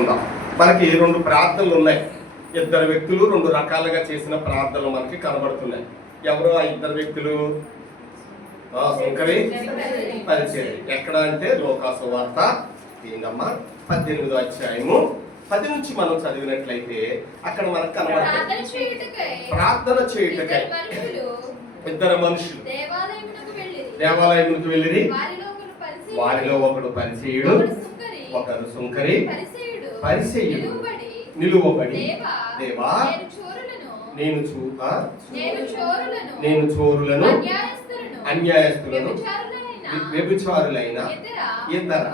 చెప్పుకుందాం. మనకి 2 ప్రార్థనలు ఉన్నాయి. ఇద్దరు వ్యక్తులు 2 రకాలుగా చేసిన ప్రార్థనలు మనకి కనబడుతున్నాయి. ఎవరు ఆ ఇద్దరు వ్యక్తులు? సుంకరి పరిచర్య. ఎక్కడ అంటే లోకాసు వార్త 18వ అధ్యాయము 10 నుంచి మనం చదివినట్లయితే అక్కడ మనకు కనబడుతుంది. ప్రార్థన చేయుటకై ఇద్దరు మనుషులు దేవాలయమునకు వెళ్ళిరి. వారిలో ఒకడు పరిసయ్యుడు, ఒకరు సుంకరి. పరిసయ్యుడు నిలువబడి, దేవా నేను చోరులను అన్యాయస్తులను వ్యభిచారులైన ఇతర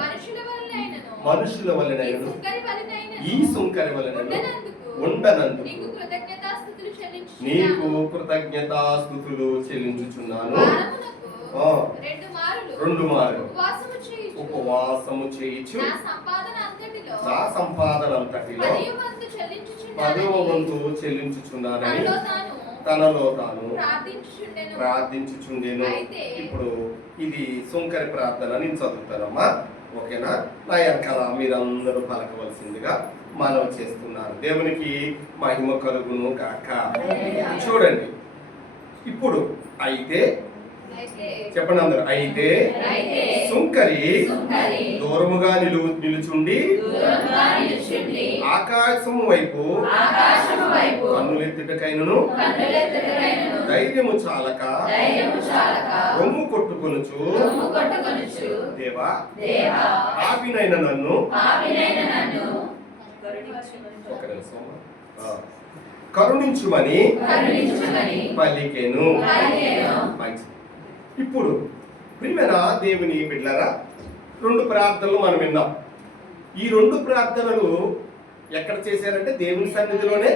మనుషుల వలనైనను ఈ సుంకరి వలనను ఉండనందుకు నీకు కృతజ్ఞతాస్తుతులు చెల్లించుచున్నాను. 2 మార్లు ఉపవాసము చేయించు నా సంపాదన అంతటిలో 10వ వంతు చెల్లించుచున్నానని తనలో తాను ప్రార్థించుచుండెను. ఇప్పుడు ఇది సుంకరి ప్రార్థన నేను చదువుతానమ్మా, ఓకేనా? నా వెనకాల మీరందరూ పలకవలసిందిగా మనవి చేస్తున్నారు. దేవునికి మహిమ కలుగును కాక. చూడండి, ఇప్పుడు అయితే చెప్పండి అందరూ. అయితే సుంకరి దూరముగా నిలుచుండి ఆకాశము వైపు కన్నులెత్తుటకైనను ధైర్యము చాలక రొమ్ము కొట్టుకొనుచు, దేవా పాపినైన నన్ను కరుణించుమని పలికెను. ఇప్పుడు ప్రియమైన దేవుని బిడ్డలారా, 2 ప్రార్థనలు మనం విన్నాం. ఈ 2 ప్రార్థనలు ఎక్కడ చేశారంటే దేవుని సన్నిధిలోనే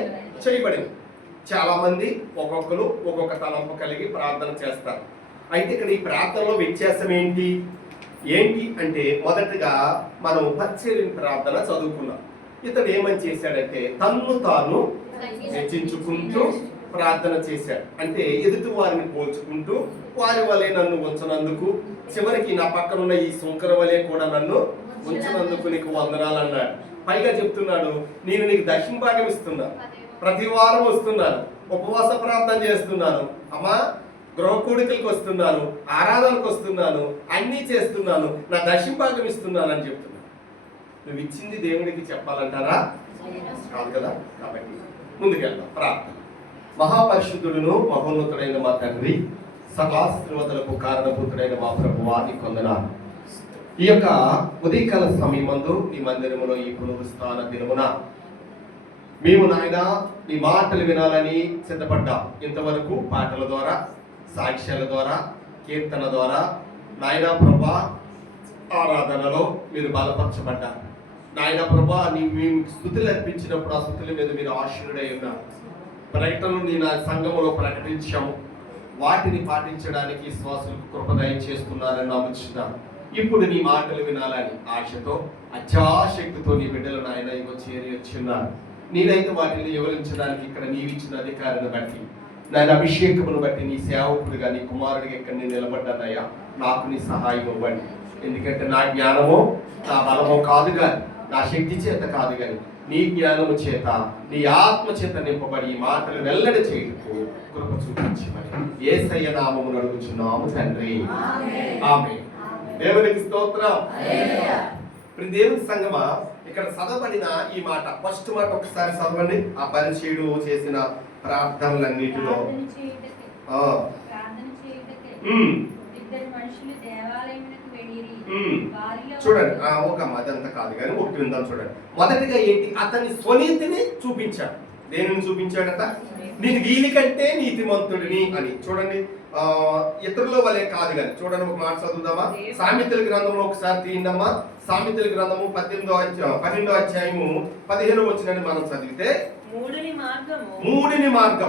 చేయబడింది. చాలా మంది ఒక్కొక్కరు ఒక్కొక్క తలంపు కలిగి ప్రార్థన చేస్తారు. అయితే ఇక్కడ ఈ ప్రార్థనలో వ్యత్యాసం ఏంటి అంటే మొదటగా మనం పరిచర్య ప్రార్థన చదువుకున్నాం. ఇతడు ఏమని చేశాడంటే తన్ను తాను హెచ్చించుకుంటూ ప్రార్థన చేశాడు. అంటే ఎదుటి వారిని పోల్చుకుంటూ వారి వలె నన్ను ఉంచనందుకు, చివరికి నా పక్కన ఉన్న ఈ సుంకర వలె కూడా నన్ను ఉంచినందుకు నీకు వందనాలు అన్నాడు. పైగా చెప్తున్నాడు, నేను నీకు దశంభాగం ఇస్తున్నాను, ప్రతి వారం వస్తున్నాను, ఉపవాస ప్రార్థన చేస్తున్నాను, అమ్మా గృహ కూడికలకు వస్తున్నాను, ఆరాధనకు వస్తున్నాను, అన్నీ చేస్తున్నాను, నా దశంభాగం ఇస్తున్నాను అని చెప్తున్నాను. నువ్వు ఇచ్చింది దేవుడికి చెప్పాలంటారా? కాదు కదా. కాబట్టి ముందుకెళ్దాం. ప్రార్థన. మహాపరిశుద్ధుడును మహోన్నతుడైన మా తండ్రి, సకలాశీర్వాదాలకు కారణభూతుడైన మా ప్రభువా, నీకు వందనాలు. ఈ యొక్క ఉదయకాల సమయమందు నీ మందిరములో ఈ పునరుస్థాన దినమున మేము నాయన నీ మాటలు వినాలని సిద్ధపడ్డాం. ఇంతవరకు పాటల ద్వారా, సాక్ష్యాల ద్వారా, కీర్తన ద్వారా నాయన ప్రభా ఆరాధనలో మీరు బలపరచబడ్డారు. నాయన ప్రభా మేము స్తుతులు అర్పించినప్పుడు ఆ స్తుతుల మీద మీరు ఆశీనుడై ఉన్నారు. ప్రకటనలు నీ నా సంఘములో ప్రకటించాము, వాటిని పాటించడానికి శ్వాసులకు కృపదయం చేస్తున్నారని నమ్ముచున్నాను. ఇప్పుడు నీ మాటలు వినాలని ఆశతో అత్యాశక్తితో నీ బిడ్డలు నాయన ఇగో చేరి వచ్చిన్నారు. నేనైతే వాటిని వివరించడానికి ఇక్కడ నీవిచ్చిన అధికారాన్ని బట్టి, నాయన అభిషేకమును బట్టి నీ సేవకుడిగా నీ కుమారుడిగా ఇక్కడ నేను నిలబడ్డానయ్యా, నాకు నీ సహాయం ఇవ్వండి. ఎందుకంటే నా జ్ఞానమో నా బలమో కాదు కానీ, నా శక్తి చేత కాదు కానీ, నీ జ్ఞానము చేత నీ ఆత్మ చేత నింపబడి ఈ మాటలు వెల్లడి చేయుటకు కృప చూపించమని యేసయ్య నామమున అడుగుచున్నాము తండ్రి, ఆమేన్. దేవునికి స్తోత్రం. దేవుని సంగమా, ఇక్కడ చదవబడిన ఈ మాట, ఫస్ట్ మాట ఒకసారి చదవండి. ఆ పరిచయుడు చేసిన ప్రార్థనలన్నిటిలో చూడండి, ఒక అదంతా కాదు కానీ ఒకటి ఉందని చూడండి. మొదటిగా ఏంటి? అతని స్వనీతిని చూపించాడు. దేనిని చూపించాడట? నేను వీనికంటే నీతిమంతుడిని అని. చూడండి, ఇతరుల వలె కాదు కానీ. చూడండి, ఒక మాట చదువుదామా? సామెతల గ్రంథంలో ఒకసారి తీయండమ్మా. సామెతల గ్రంథము 12వ అధ్యాయము 15వ వచనాన్ని మనం చదివితే, మూడిని మార్గం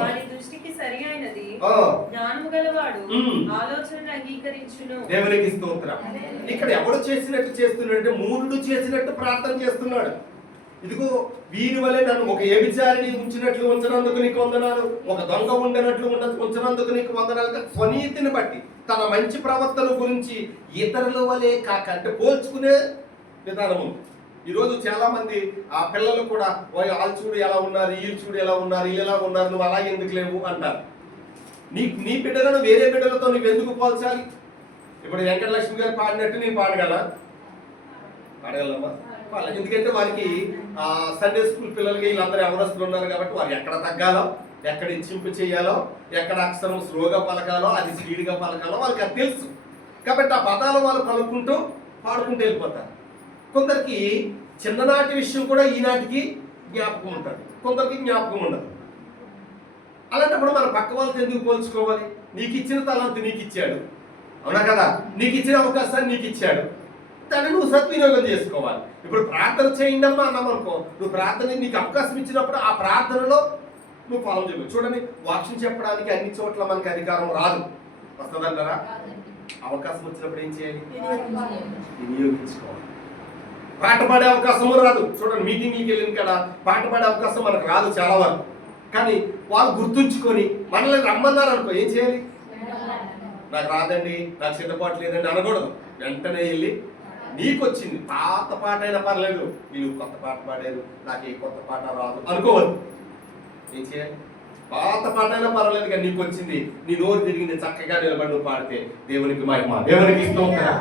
దేవునికి స్తోత్రం. ఇక్కడ ఎవడు చేసినట్టు చేస్తున్నాడు? మూఢుడు చేసినట్టు ప్రార్థన చేస్తున్నాడు. ఇదిగో వీరి వలె నన్ను ఒక వ్యభిచారిని ఉంచినట్లు ఉంచినందుకు నీకు వందనాలు, ఒక దొంగ ఉండనట్లు ఉంచినందుకు నీకు వందనాలు. స్వనీతిని బట్టి తన మంచి ప్రవర్తన గురించి ఇతరుల వలె కాక, అంటే పోల్చుకునే విధానము. ఈరోజు చాలా మంది ఆ పిల్లలు కూడా వాళ్ళు చూడు ఎలా ఉన్నారు, వీళ్ళు చూడు ఎలా ఉన్నారు, వీళ్ళు ఎలా ఉన్నారు, నువ్వు అలాగే ఎందుకు లేవు అంటారు. నీ బిడ్డలను వేరే బిడ్డలతో నువ్వు ఎందుకు పోల్చాలి? ఇప్పుడు వెంకటలక్ష్మి గారు పాడినట్టు నేను పాడగలమ్మా? ఎందుకంటే వారికి సండే స్కూల్ పిల్లలకి వీళ్ళందరూ ఎవరస్తులు ఉన్నారు కాబట్టి వారు ఎక్కడ తగ్గాలో, ఎక్కడ ఇచ్చింపు చేయాలో, ఎక్కడ అక్షరం స్లోగా పలకాలో, అది స్పీడ్గా పలకాలో వాళ్ళకి అది తెలుసు. కాబట్టి ఆ పదాలు వాళ్ళు పలుకుంటూ పాడుకుంటూ వెళ్ళిపోతారు. కొందరికి చిన్ననాటి విషయం కూడా ఈనాటికి జ్ఞాపకం ఉంటుంది, కొందరికి జ్ఞాపకం ఉండదు. అలాంటప్పుడు మన పక్క వాళ్ళతో ఎందుకు పోల్చుకోవాలి? నీకు ఇచ్చిన తలాంతి నీకు ఇచ్చాడు, అవునా కదా? నీకు ఇచ్చిన అవకాశాన్ని నీకు ఇచ్చాడు, దాన్ని నువ్వు సద్వినియోగం చేసుకోవాలి. ఇప్పుడు ప్రార్థన చేయండి అమ్మా అన్నాం అనుకో, నువ్వు ప్రార్థన నీకు అవకాశం ఇచ్చినప్పుడు ఆ ప్రార్థనలో నువ్వు ఫలం చెప్పు. చూడండి, వాక్యం చెప్పడానికి అన్ని చోట్ల మనకి అధికారం రాదు, వస్తుందంటారా? అవకాశం వచ్చినప్పుడు ఏం చేయాలి? వినియోగించుకోవాలి. పాట పాడే అవకాశము రాదు. చూడండి, మీటింగ్కి వెళ్ళిన కదా పాట పాడే అవకాశం మనకు రాదు చాలా వరకు. కానీ వాళ్ళు గుర్తుంచుకొని మనల్ని రమ్మన్నారు అనుకో, ఏం చేయాలి? నాకు రాదండి, నాకు సిద్ధపాటు లేదండి అనకూడదు. వెంటనే వెళ్ళి నీకు వచ్చింది పాత పాట అయినా పర్లేదు, వీళ్ళు కొత్త పాట పాడారు, నాకు ఏ కొత్త పాట రాదు అనుకోవద్దు. ఏం చేయాలి? పాత పాట అయినా పర్వాలేదు కానీ నీకు వచ్చింది, నీ నోరు తిరిగింది, చక్కగా నిలబడి నువ్వు పాడితే దేవునికి మహిమ, దేవునికి స్తోత్రం.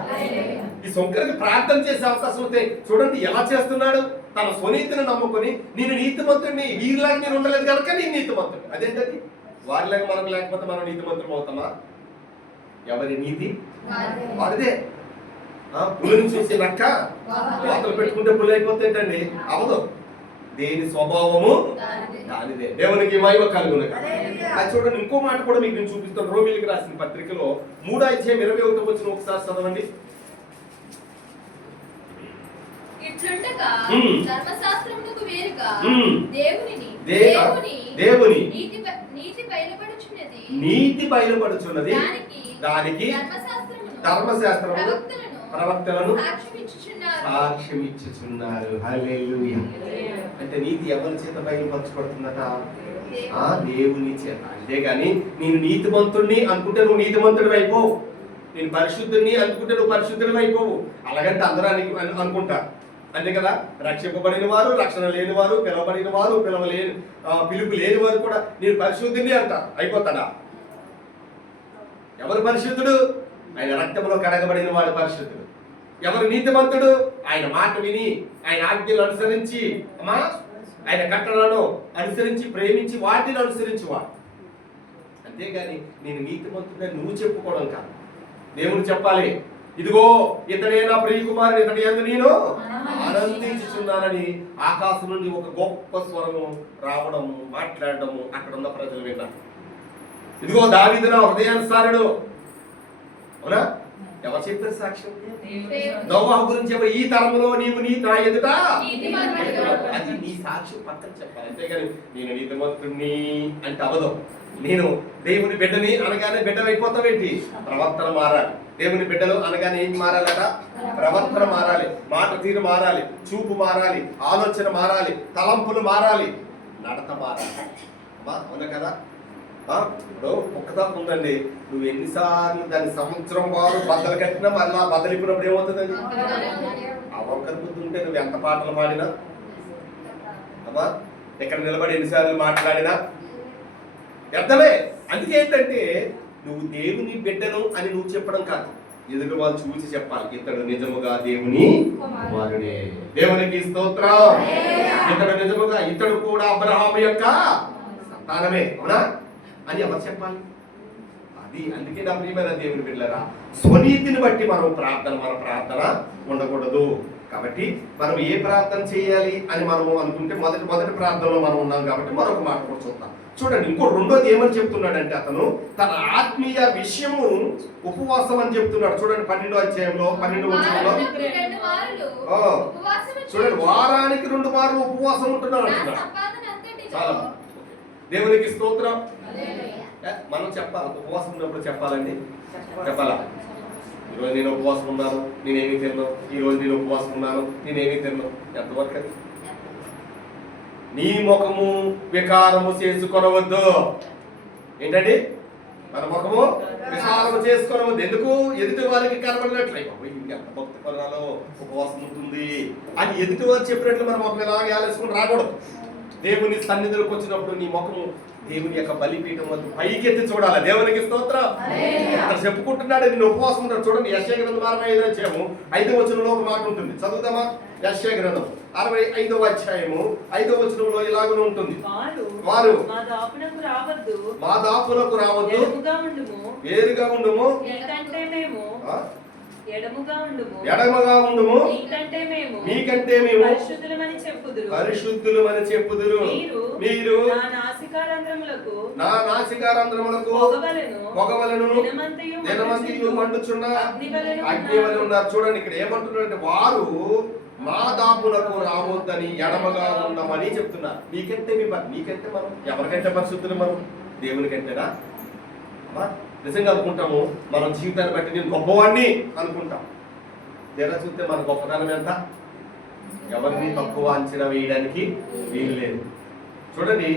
ఈ సొంకరికి ప్రార్థన చేసే అవకాశం అయితే చూడండి ఎలా చేస్తున్నాడు. తన స్వనీతిని నమ్ముకొని నేను నీతిమంతుడిని, వీరిలాగా నేను ఉండలేదు కనుక నేను నీతిమంతుడు. అదేంటది? వారిలాగా మనం లేకపోతే మనం నీతిమంతులు అవుతామా? ఎవరి నీతి వారిదే. పులిని చూసి నక్క వాతలు పెట్టుకుంటే పులి అయిపోతుందండి, అవదు. దేని స్వభావము దానిదే. దేవునికి మహిమ కలుగును. అది చూడండి, ఇంకో మాట కూడా మీకు నేను చూపిస్తాను. రోమిలికి రాసిన పత్రికలో 3:21 ఒకసారి చదవండి. దేవుని నీతి బయలుపడుచున్నది, దానికి ధర్మశాస్త్రము ప్రవక్తలను సాక్ష్యం ఇచ్చుచున్నారు. హల్లెలూయా. అంటే నీతి ఎవరి చేత బయలుపరచబడుతుందట? దేవుని చేత. అంతేగాని నేను నీతిమంతుడిని అనుకుంటే నువ్వు నీతిమంతుడి అయిపోవు, నేను పరిశుద్ధుని అనుకుంటే నువ్వు పరిశుద్ధుడి అయిపోవు. అలాగంటే అందరూ అనుకుంటారు, అంతే కదా? రక్షింపబడిన వారు, రక్షణ లేని వారు, పిలవబడిన వారు, పిలుపు లేని వారు కూడా నేను పరిశుద్ధుని అంటారు. అయిపోతాడా? ఎవరు పరిశుద్ధుడు? ఆయన రక్తంలో కడగబడిన వాడు పరిశుద్ధుడు. ఎవరు నీతిమంతుడు? ఆయన మాట విని, ఆయన ఆజ్ఞలు అనుసరించి, ఆయన కట్టడలను అనుసరించి, ప్రేమించి వాటిని అనుసరించి వాడు. అంతేగాని నేను నీతిమంతుడని నువ్వు చెప్పుకోవడం కాదు. దేవుడు చెప్పాలి, ఇదిగో ఇతడే నా ప్రియ కుమారుడు, ఇతడి యందు నేను ఆనందించుచున్నానని ఆకాశం నుండి ఒక గొప్ప స్వరము రావడము, మాట్లాడడము అక్కడ ఉన్న ప్రజలు విన్నారు. ఇదిగో దావీదు నా హృదయానుసారుడు. అవునా? ఎవరు చెప్పారు సాక్ష్యం? నోవహు గురించి చెప్పారు, ఈ తరములో నీవు నా ఎదుట. అది నీ సాక్ష్యం పక్కన చెప్పాలి. అంతేగాని నేను నీతిమంతుడిని అంటే అవదు. నేను దేవుని బిడ్డని అనగానే బిడ్డలైపోతావేంటి? ప్రవర్తన మారాలి. దేవుని బిడ్డలు అనగానే ఏం మారాలట? ప్రవర్తన మారాలి, మాట తీరు మారాలి, చూపు మారాలి, ఆలోచన మారాలి, తలంపులు మారాలి, నడత మారాలి. అవునా కదా? ఇప్పుడు ఒక్కదా ఉందండి, నువ్వు ఎన్నిసార్లు దాన్ని సంవత్సరం వారు బద్దలు కట్టినా మళ్ళీ బద్దలిపినప్పుడు ఏమవుతుందండి? ఆ ఒక్కరి బుద్ధి ఉంటే నువ్వు ఎంత పాటలు పాడినా, ఇక్కడ నిలబడి ఎన్నిసార్లు మాట్లాడినా వ్యర్థమే. అందుకే ఏంటంటే నువ్వు దేవుని బిడ్డను అని నువ్వు చెప్పడం కాదు, ఎదురు వాళ్ళు చూసి చెప్పాలి, ఇతడు నిజముగా దేవుని కుమారుడే. దేవునికి స్తోత్రం. ఇతడు నిజముగా, ఇతడు కూడా అబ్రహాము యొక్క సంతానమే, అవునా అని ఎవరు చెప్పాలి? అది అందుకే నా ప్రియమైన దేవుని బిడ్డలారా, స్వనీతిని బట్టి మన ప్రార్థన ఉండకూడదు. కాబట్టి మనం ఏ ప్రార్థన చేయాలి అని మనము అనుకుంటే మొదటి ప్రార్థనలో మనం ఉన్నాం కాబట్టి మరొక మాట కూడా చూద్దాం. చూడండి, ఇంకో రెండోది ఏమని చెప్తున్నాడంటే అతను తన ఆత్మీయ విషయము ఉపవాసం అని చెప్తున్నాడు. చూడండి 12వ అధ్యాయంలో 12వ వచనంలో చూడండి, వారానికి 2 మార్లు ఉపవాసం ఉంటున్నాడు అంటున్నాడు. చాలా దేవునికి స్తోత్రం. మనం చెప్పాలి, ఉపవాసం ఉన్నప్పుడు చెప్పాలండి, చెప్పాలా? ఈరోజు నేను ఉపవాసం ఉన్నాను, నేనేమి తిన్నాను, ఈరోజు నేను ఉపవాసం ఉన్నాను, నేనేమి తిన్నాను, ఎంతవరకు అది? నీ ముఖము వికారము చేసుకొనవద్దు. ఏంటండి? మన ముఖము విశాలం చేసుకోవడం ఎందుకు? ఎదుటి వారికి కనబడినట్లే ఎంత భక్తి పరాలో ఉపవాసం ఉంటుంది అని ఎదుటి వారు చెప్పినట్లు మనం ఒకలాగా ఆలోచుకుని రాకూడదు. దేవుని సన్నిధిలోకి వచ్చినప్పుడు నీ ముఖము దేవుని యొక్క బలిపీఠం వద్ద పైకెత్తి చూడాలి. దేవునికి స్తోత్రం. అక్కడ చెప్పుకుంటున్నాడు నేను ఉపవాసం ఉంటాడు. చూడండి యెషయా గ్రంథం 65వ అధ్యాయము 5వ వచనంలో ఒక మాట ఉంటుంది, చదువుదామా? యెషయా గ్రంథం 65వ అధ్యాయము 5వ వచనంలో ఇలాగనే ఉంటుంది, వారు మా దాపునకు రావద్దు, వేరుగా ఉండుము, ఎడమగా ఉండుము, మీకంటే మేము పరిశుద్ధులమని చెప్పుదురు. మీరు నా నాసికారంధ్రములకు పొగవలను దినమంతయు మండుచున్న అగ్ని వలె ఉన్నారు. చూడండి ఇక్కడ ఏమంటున్నారంటే వారు మా దాపులకు రావద్దని ఎడమగా ఉండమని చెప్తున్నారు. నీకంటే మనం ఎవరికంటే పరిశుద్ధులు? మనం దేవుని కంటేనా? నిజంగా అనుకుంటాము మనం జీవితాన్ని బట్టి నేను గొప్పవాడిని అనుకుంటాం. జర చూస్తే మన గొప్పతనం ఎంత? ఎవరిని తక్కువ అంచనా వేయడానికి వీలు లేదు. చూడండి,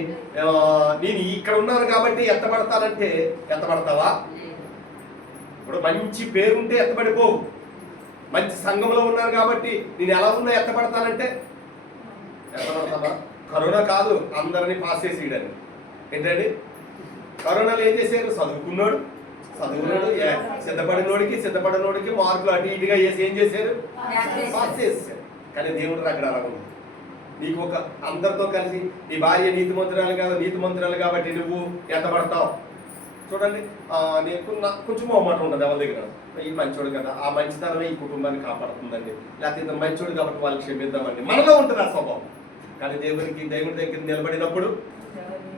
నేను ఇక్కడ ఉన్నాను కాబట్టి ఎత్తబడతానంటే ఎత్తబడతావా? ఇప్పుడు మంచి పేరుంటే ఎత్తబడిపోవు. మంచి సంఘంలో ఉన్నాను కాబట్టి నేను ఎలా ఉన్నా ఎత్తబడతానంటే ఎత్తబడతావా? కరోనా కాదు అందరినీ పాస్ చేసేయడానికి. ఏంటండి కరోనాలో ఏం చేశారు? చదువుకున్నాడు సిద్ధపడినోడికి మార్కులు అటు ఇటుగా వేసి ఏం చేశారు? పాస్ చేశారు. కానీ దేవుడు అక్కడ అలా ఉంది. నీకు ఒక అందరితో కలిసి నీ భార్య నీతిమంతురాలు కాబట్టి నువ్వు ఎత్తబడతావు. చూడండి, నీకు కొంచెం మాట ఉంటుంది ఎవరి దగ్గర, ఈ మంచోడు కదా, ఆ మంచితనమే ఈ కుటుంబాన్ని కాపాడుతుందండి, లేకపోతే ఇతను మంచోడు కాబట్టి వాళ్ళకి క్షమిద్దామండి, మనలో ఉంటుంది ఆ స్వభావం. కానీ దేవుడి దగ్గర నిలబడినప్పుడు,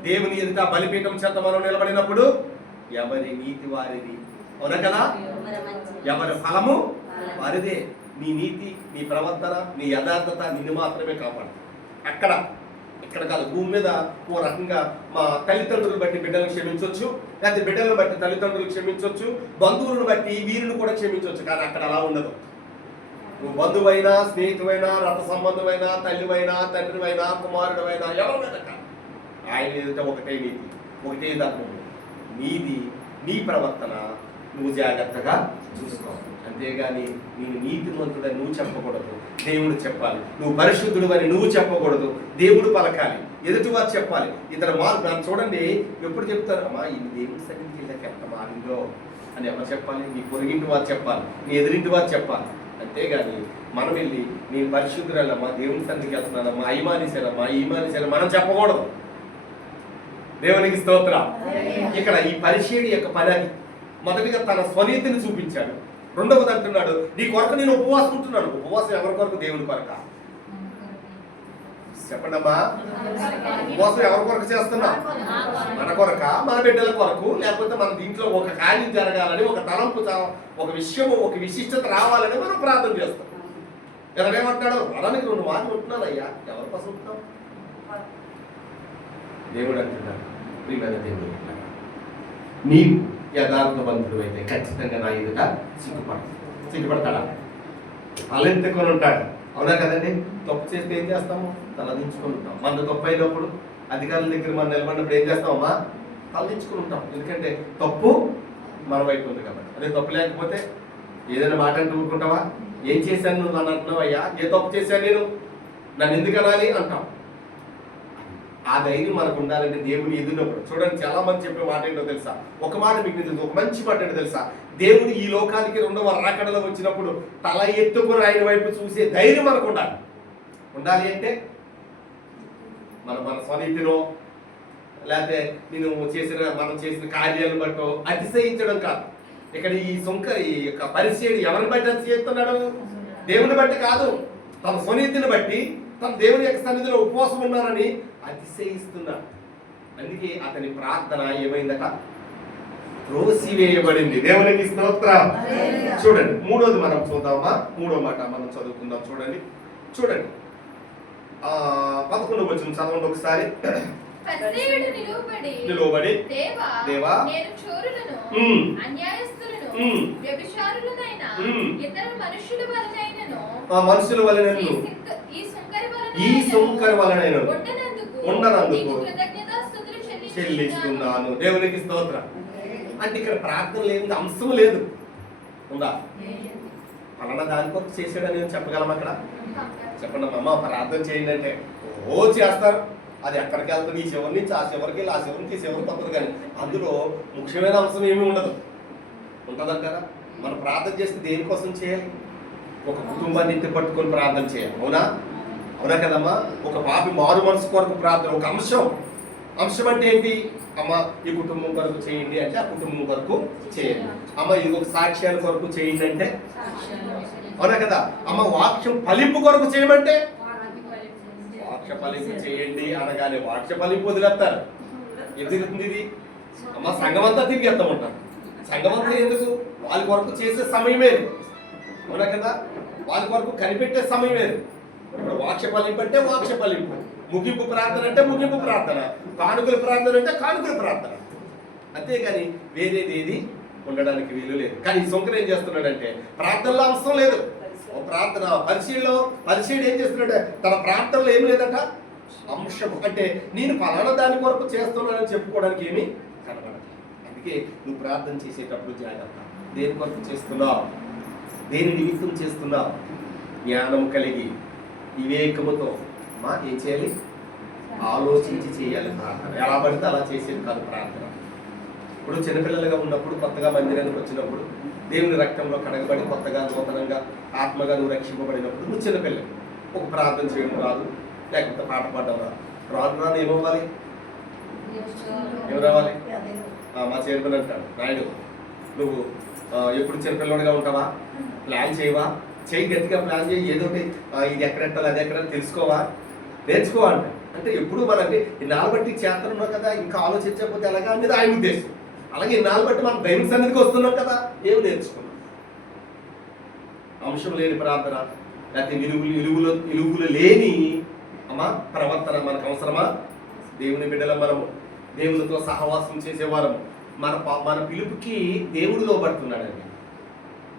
దేవుని ఎదుట బలిపీఠం చేత మనం నిలబడినప్పుడు ఎవరి నీతి వారిది, అవునా కదా? ఎవరి ఫలము వారిదే. నీ నీతి, నీ ప్రవర్తన, నీ యథార్థత నిన్ను మాత్రమే కాపాడు. ఇక్కడ కాదు, భూమి మీద ఓ రకంగా మా తల్లిదండ్రులను బట్టి బిడ్డలను క్షమించవచ్చు, లేకపోతే బిడ్డలను బట్టి తల్లిదండ్రులు క్షమించవచ్చు, బంధువులను బట్టి వీరిని కూడా క్షమించవచ్చు. కానీ అక్కడ అలా ఉండదు. నువ్వు బంధువైనా, స్నేహితువైనా, రథ సంబంధమైనా, తల్లివైనా, తండ్రివైనా, కుమారుడైనా, ఎవరైనా కాదు, ఆయన ఎదుట ఒకటే నీతి, ఒకటే ధర్మం. నీది నీ ప్రవర్తన నువ్వు జాగ్రత్తగా చూసుకోవాలి. అంతేగాని నేను నీతిమంతుడని నువ్వు చెప్పకూడదు, దేవుడు చెప్పాలి. నువ్వు పరిశుద్ధుడు అని నువ్వు చెప్పకూడదు, దేవుడు పలకాలి, ఎదుటివారు చెప్పాలి. ఇతర దాన్ని చూడండి, ఎప్పుడు చెప్తారు? అమ్మా ఇది దేవుడి సన్నిధికి వెళ్ళాక ఎంత మారిందో అని ఎవరు చెప్పాలి? నీ పొరుగింటి వారు చెప్పాలి, నీ ఎదురింటి వారు చెప్పాలి. అంతేగాని మనం వెళ్ళి నేను పరిశుద్ధురాలమ్మా, దేవుని సన్నిధికి వెళ్తున్నానమ్మా, ఈమానిసేనమ్మా మనం చెప్పకూడదు. దేవునికి స్తోత్రం. ఇక్కడ ఈ పరిచయుడి యొక్క పని మొదటిగా తన స్వనీతిని చూపించాడు. రెండవది అంటున్నాడు, నీ కొరకు నేను ఉపవాసం ఉంటున్నాను. ఉపవాసం ఎవరి కొరకు? దేవుని కొరక. చెప్పండమ్మా, ఉపవాసం ఎవరి కొరకు చేస్తున్నా? మన కొరక, మన బిడ్డల కొరకు, లేకపోతే మన దీంట్లో ఒక కార్యం జరగాలని, ఒక తలంపు, ఒక విషయము, ఒక విశిష్టత రావాలని మనం ప్రార్థన చేస్తాం. ఎవరేమంటాడు? వరానికి 2 మార్లు ఉంటున్నాను అయ్యా, ఎవరి కోసం ఉంటున్నాం? దేవుడు అంటున్నాడు, ప్రియమైన దేవుడు, నీవు యథార్థవంతుడు అయితే ఖచ్చితంగా నా ఎదుట సిగ్గుపడతాడా? తలెత్తుకొని ఉంటాడు. అవునా కదండి? తప్పు చేస్తే ఏం చేస్తాము? తలదించుకొని ఉంటాం. మన తప్పు అయినప్పుడు అధికారుల దగ్గర మనం నిలబడినప్పుడు ఏం చేస్తామమ్మా? తలదించుకొని ఉంటాం. ఎందుకంటే తప్పు మన వైపు ఉంది కాబట్టి. అదే తప్పు లేకపోతే ఏదైనా మాట అంటే ఊరుకుంటావా? ఏం చేశాను నువ్వు అని అంటున్నావు? అయ్యా ఏ తప్పు చేశాను నేను, నన్ను ఎందుకు అనాలి అంటాం. ఆ ధైర్యం మనకు ఉండాలంటే దేవుని ఎదురున్నప్పుడు. చూడండి, చాలా మంది చెప్పే మాట ఏంటో తెలుసా? ఒక మాట మీకు తెలుసు, ఒక మంచి మాట ఏంటో తెలుసా? దేవుడు ఈ లోకానికి 2వ రాకడలో వచ్చినప్పుడు తల ఎత్తుకుని ఆయన వైపు చూసే ధైర్యం మనకు ఉండాలి అంటే మన స్వనీతిలో, లేకపోతే మనం చేసిన కార్యాలను బట్టో అతిశయించడం కాదు. ఇక్కడ ఈ యొక్క పరిచయం ఎవరిని బట్టి అతిశయిస్తున్నాడు? దేవుని బట్టి కాదు, తన స్వనీతిని బట్టి, తన దేవుని యొక్క సన్నిధిలో ఉపవాసం ఉన్నారని అతిశయిస్తున్నాడు. అందుకే అతని ప్రార్థన ఏమైందట? త్రోసివేయబడింది. దేవునికి స్తోత్రం. చూడండి, మూడోది మనం చూద్దామా? మూడో మాట మనం చదువుకుందాం. చూడండి 11వ వచనం చదవండి ఒకసారి. నిలువబడి దేవా నేను చోరులను, అన్యాయస్తులను, వ్యభిచారులనైనా ఇతర మనుషుల వలనను ఈ సుంకరి వలనను ఉండనందుకు చెల్లిస్తున్నాను. దేవునికి స్తోత్రం. అంటే ఇక్కడ ప్రార్థన లేని అంశం లేదు, ఉందా? ఫలానా దాని కొరకు చేసాడని నేను చెప్పగలం అక్కడ? చెప్పండి అమ్మ, ప్రార్థన చేయండి అంటే ఓ చేస్తారు. అది ఎక్కడికి వెళ్తుంది, ఈ చివరి నుంచి ఆ చివరికి వెళ్ళి ఆ చివరి నుంచి చివరికి వస్తుంది, కానీ అందులో ముఖ్యమైన అంశం ఏమీ ఉండదు. ఉంటుందంటారా? మనం ప్రార్థన చేస్తే దేనికోసం చేయాలి? ఒక కుటుంబాన్ని ఎత్తి పట్టుకొని ప్రార్థన చేయాలి, అవునా? అవునా కదమ్మా? ఒక పాపి మారు మనసు కొరకు ప్రార్థన, ఒక అంశం అంటే ఏంటి? అమ్మ ఈ కుటుంబం కొరకు చేయండి అంటే ఆ కుటుంబం కొరకు చేయండి. అమ్మ ఇది ఒక సాక్ష్యాల కొరకు చేయండి అంటే, అవునా కదా? అమ్మ వాక్యం ఫలింపు కొరకు చేయమంటే వాక్య ఫలింపు చేయండి అనగానే వాక్య ఫలింపు వదిలేస్తారు. ఎందుకు ఇది? అమ్మ సంఘం అంతా తిరిగేస్తా ఉంటారు. సంఘం అంతా ఎందుకు? వాళ్ళ కొరకు చేసే సమయం వేరు, అవునా కదా? వాళ్ళ కొరకు కనిపెట్టే సమయం వేరు. ఇప్పుడు వాక్య ఫలింపు అంటే వాక్య ఫలింపు, ముగింపు ప్రార్థన అంటే ముగింపు ప్రార్థన, కానుకల ప్రార్థన అంటే కానుకల ప్రార్థన, అంతేగాని వేరేది ఏది ఉండడానికి వీలు లేదు. కానీ శంకర్ ఏం చేస్తున్నాడంటే ప్రార్థనలో అంశం లేదు. ప్రార్థన పరిశీలన ఏం చేస్తున్నాడు? తన ప్రార్థనలో ఏమి లేదట అంశం. అంటే నేను ఫలానా దాని కొరకు చేస్తున్నానని చెప్పుకోవడానికి ఏమీ కనబడదు. అందుకే నువ్వు ప్రార్థన చేసేటప్పుడు జాగ్రత్త. దేని కొరకు చేస్తున్నావు? దేని నిమిత్తం చేస్తున్నావు? జ్ఞానం కలిగి వివేకముతో ఏం చేయాలి? ఆలోచించి చేయాలి ప్రార్థన. ఎలా పడితే అలా చేసేది కాదు ప్రార్థన. ఇప్పుడు చిన్నపిల్లలుగా ఉన్నప్పుడు, కొత్తగా మందిరానికి వచ్చినప్పుడు, దేవుని రక్తంలో కడగబడి కొత్తగా నూతనంగా ఆత్మగా నువ్వు రక్షింపబడినప్పుడు నువ్వు చిన్నపిల్లలు ఒక ప్రార్థన చేయడం రాదు, లేకపోతే పాట పాడడం రాదు. ఏమవ్వాలి? ఏం రావాలి? మా చైర్మన్ అంటాడు, నాయుడు నువ్వు ఎప్పుడు చిన్నపిల్లడిగా ఉంటావా? ప్లాన్ చేయవా? చేయి, గట్టిగా ప్లాన్ చేయి. ఏదోటి ఇది ఎక్కడెట్టాలి, అది ఎక్కడ తెలుసుకోవా, నేర్చుకోవా అంటే ఎప్పుడు మనకి ఇన్నాళ్ళు బట్టి చేస్తున్నాం కదా, ఇంకా ఆలోచించకపోతే ఎలాగా అనేది ఆయన ఉద్దేశం. అలాగే ఇన్నాళ్ళు బట్టి మనం దైవ సన్నిధికి వస్తున్నాం కదా, ఏమి నేర్చుకున్నాం? అంశం లేని ప్రార్థన, లేకపోతే విలువలు లేని ప్రవర్తన మనకు అవసరమా? దేవుని బిడ్డల మనము దేవునితో సహవాసం చేసేవారము. మన పిలుపుకి దేవుడు లోబడుతున్నాడండి.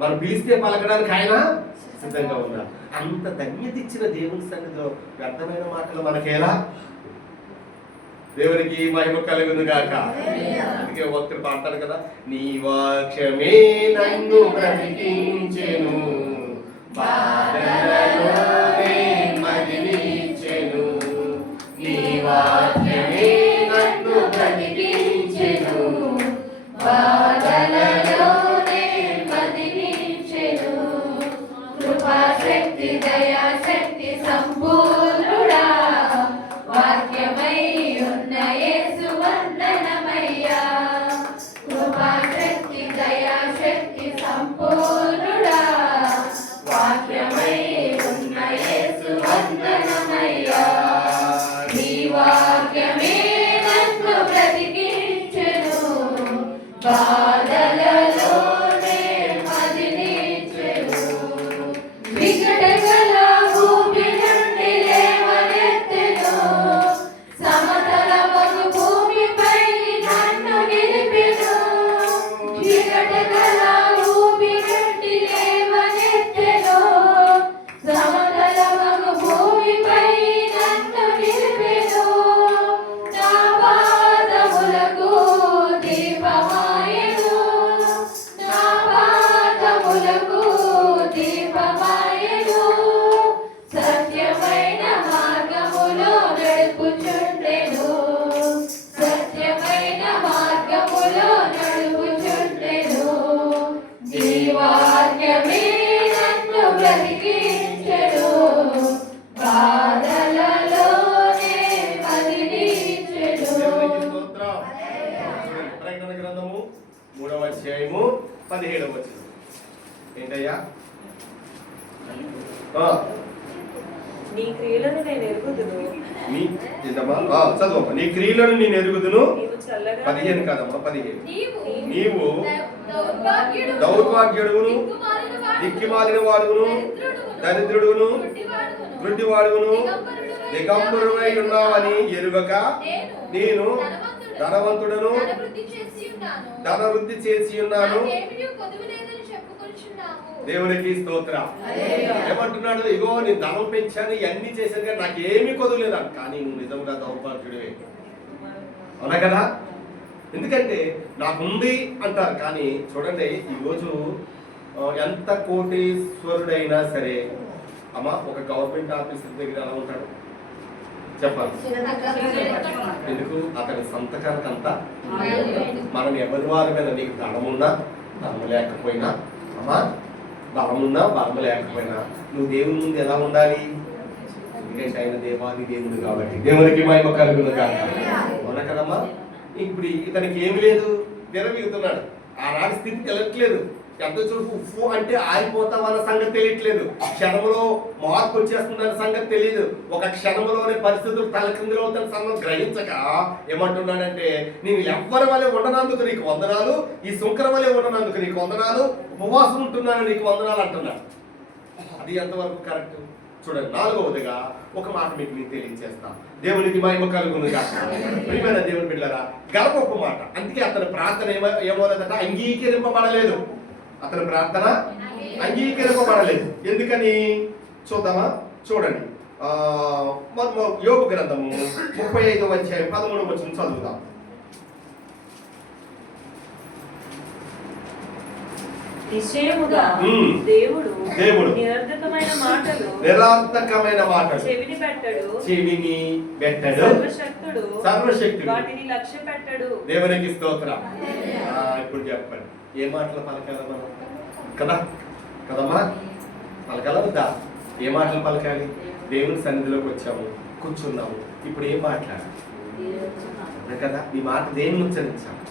మనం పిలిస్తే పలకడానికి ఆయన సిద్ధంగా ఉన్నారు. అంత ధన్యత ఇచ్చిన దేవుని సన్నిధిలో వ్యర్థమైన మాటలు మనకేలా? దేవునికి మహిమ కలుగును గాక. అందుకే భక్తుడు పాడతాడు కదా, నీ వాక్యమే నన్ను బ్రతికించెను, బాధలలోనే మదిలించెను. నీ వాక్యమే నన్ను బ్రతికించెను, బాధలలోనే మదిలించెను. కృపాశక్తి దయాశక్తి సంపూర్ణుడా, వాక్యమై ఉన్న యేసు వందనమయ్యా. కృపాశక్తి దయాశక్తి సంపూర్ణుడా, వాక్యమై ఉన్న యేసు వందనమయ్యా. నీ వాక్యమే నన్ను బ్రతికించెను, బాధలలోనే మదిలించెను. వికటగల భూమి నుండి లేవనెత్తెను, సమతలమగు భూమిపై నన్ను నిలిపెను. వికటగల భూమి నుండి లేవనెత్తెను, సమతలమగు భూమిపై నన్ను నిలిపెను. నా పాదములకు దీపమాయెను, నా పాదములకు దీపమాయెను. సత్యమైన మార్గములో నడుపుచుండెను, సత్యమైన మార్గములో నడుపుచుండెను. నీ వాక్యమే నన్ను బ్రతికించెను, బాధలలోనే మదిలించెను. ప్రకటన గ్రంథము 3వ అధ్యాయము 17వ వచనం ఏంటయ్యా? నీ క్రియలను నేను ఎరుగుదును. చదువు. నీ క్రియలను నేను ఎరుగుదును. నీవు చల్లగా 15 కాదమ్మా, 15. నీవు దౌర్భాగ్యుడును, దిక్కిమాలిన వాడును, దరిద్రుడును, గుడ్డివాడును, దిగంబరుడై ఉన్నావని ఎరుగక నేను ధనవంతుడను, ధనవృద్ధి చేసి ఉన్నాను. దేవునికి స్తోత్రం. ఏమంటున్నాడు? ఇగో నేను ధనం పెంచాను, ఇవన్నీ చేశాను కానీ నాకేమీ కొదవలేదు. కానీ నువ్వు నిజంగా దౌర్భాగ్యుడివే, అవునా కదా? ఎందుకంటే నాకుంది అంటారు, కానీ చూడండి ఈరోజు ఎంత కోటీశ్వరుడైనా సరే అమ్మ ఒక గవర్నమెంట్ ఆఫీసర్ దగ్గర ఎలా ఉంటాడు చెప్పాలి. ఎందుకు? అతని సంతకానికి అంతా మనం ఎవరి వారి మీద నీకు ధనమున్నా ధనం లేకపోయినా అమ్మా, బలమున్నా బలము లేకపోయినా నువ్వు దేవుని ముందు ఎలా ఉండాలి? ఎందుకంటే ఆయన దేవాది దేవుడు కాబట్టి దేవునికి మహిమ కలుగును కాక. అవునా కదమ్మా? ఇప్పుడు ఇతనికి ఏమి లేదు, విరవీగుతున్నాడు. ఆనాటి స్థితి తెలియట్లేదు. ఎంత చూపు ఉప్పు అంటే ఆరిపోతామన్న సంగతి తెలియట్లేదు. క్షణంలో మార్పు వచ్చేస్తుందన్న సంగతి తెలియదు. ఒక క్షణంలోనే పరిస్థితులు తలకిందులు అవుతున్న సంగతి గ్రహించక ఏమంటున్నాడంటే, నేను ఎవ్వరి వలె ఉండనందుకు నీకు వందనాలు, ఈ శుంకర వలె ఉండనందుకు నీకు వందనాలు, ఉపవాసం ఉంటున్నాను నీకు వందనాలు అంటున్నాడు. అది ఎంతవరకు కరెక్ట్? చూడండి, నాలుగవదిగా ఒక మాట మీకు నేను తెలియజేస్తా. దేవునికి మహిమ కలుగును గాక. ప్రియమైన దేవుని బిడ్డలారా, గర్వపు మాట. అందుకే అతని ప్రార్థన ఏమోలేదట, అంగీకరింపబడలేదు. అతని ప్రార్థన అంగీకరింపబడలేదు. ఎందుకని చూద్దామా? చూడండి, యోబు గ్రంథము 35వ అధ్యాయం 13వ వచనం చదువుదాం. నిశ్చయముగా దేవుడు నిరర్థకమైన మాటలు చెవిని పెట్టడు, సర్వశక్తుడు వాటిని లక్ష్య పెట్టడు. దేవునికి స్తోత్రం. ఇప్పుడు చెప్పండి, ఏ మాటలు పలకాలి మనం? కదమ్మా, పలకాల వద్దా? ఏ మాటలు పలకాలి? దేవుని సన్నిధిలోకి వచ్చాము, కూర్చున్నాము, ఇప్పుడు ఏం మాట్లాడాలి కదా? ఈ మాట దేన్ని ఉచ్చరించాము?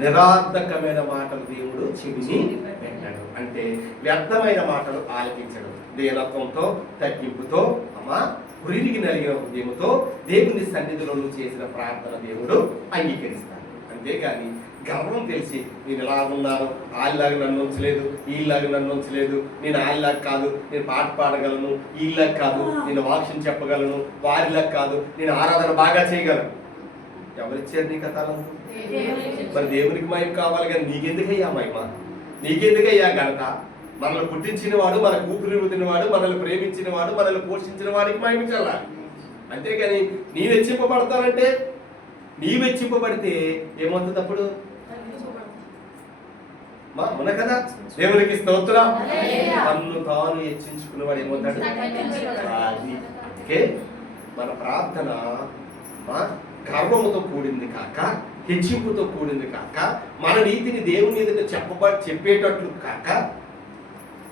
నిరార్థకమైన మాటలు దేవుడు చెవిని పెట్టాడు. అంటే వ్యర్థమైన మాటలు ఆలకించడు. దీనత్వంతో, తగ్గింపుతో, అమ్మా పురిటికి నలిగిన హృదయంతో దేవుని సన్నిధిలో చేసిన ప్రార్థన దేవుడు అంగీకరిస్తాడు. అంతేగాని గర్వం తెలిసి నేను ఇలా ఉన్నాను, ఆళ్ళలాగా నన్ను ఉంచలేదు, వీళ్ళలాగా నన్ను ఉంచలేదు, నేను ఆళ్ళలాగా కాదు, నేను పాట పాడగలను, వీళ్ళలాగా కాదు, నేను వాక్యం చెప్పగలను, వారిలాగా కాదు, నేను ఆరాధన బాగా చేయగలను. ఎవరిచ్చారు నీకు తలం? మరి దేవునికి మహిమ కావాలి, కానీ నీకెందుకయ్యా మహిమ? నీకెందుకయ్యా ఘనత? మనల్ని పుట్టించిన వాడు, మనకు ఊపిరి ఊదినవాడు, మనల్ని ప్రేమించిన వాడు, మనల్ని పోషించిన వాడికి మహిమ చల్లాలి. అంతేగాని నీ వెచ్చింపబడతానంటే, నీ వెచ్చింపబడితే ఏమవుతుంది అప్పుడు? మన కదా దేవునికి స్తోత్రం. తన్ను తాను హెచ్చించుకునేవాడు ఏమవుతాడు? మన ప్రార్థన గర్వముతో కూడింది కాక, హెచ్చింపుతో కూడింది కాక, మన నీతిని దేవుని ఎదుట చెప్పేటట్లు కాక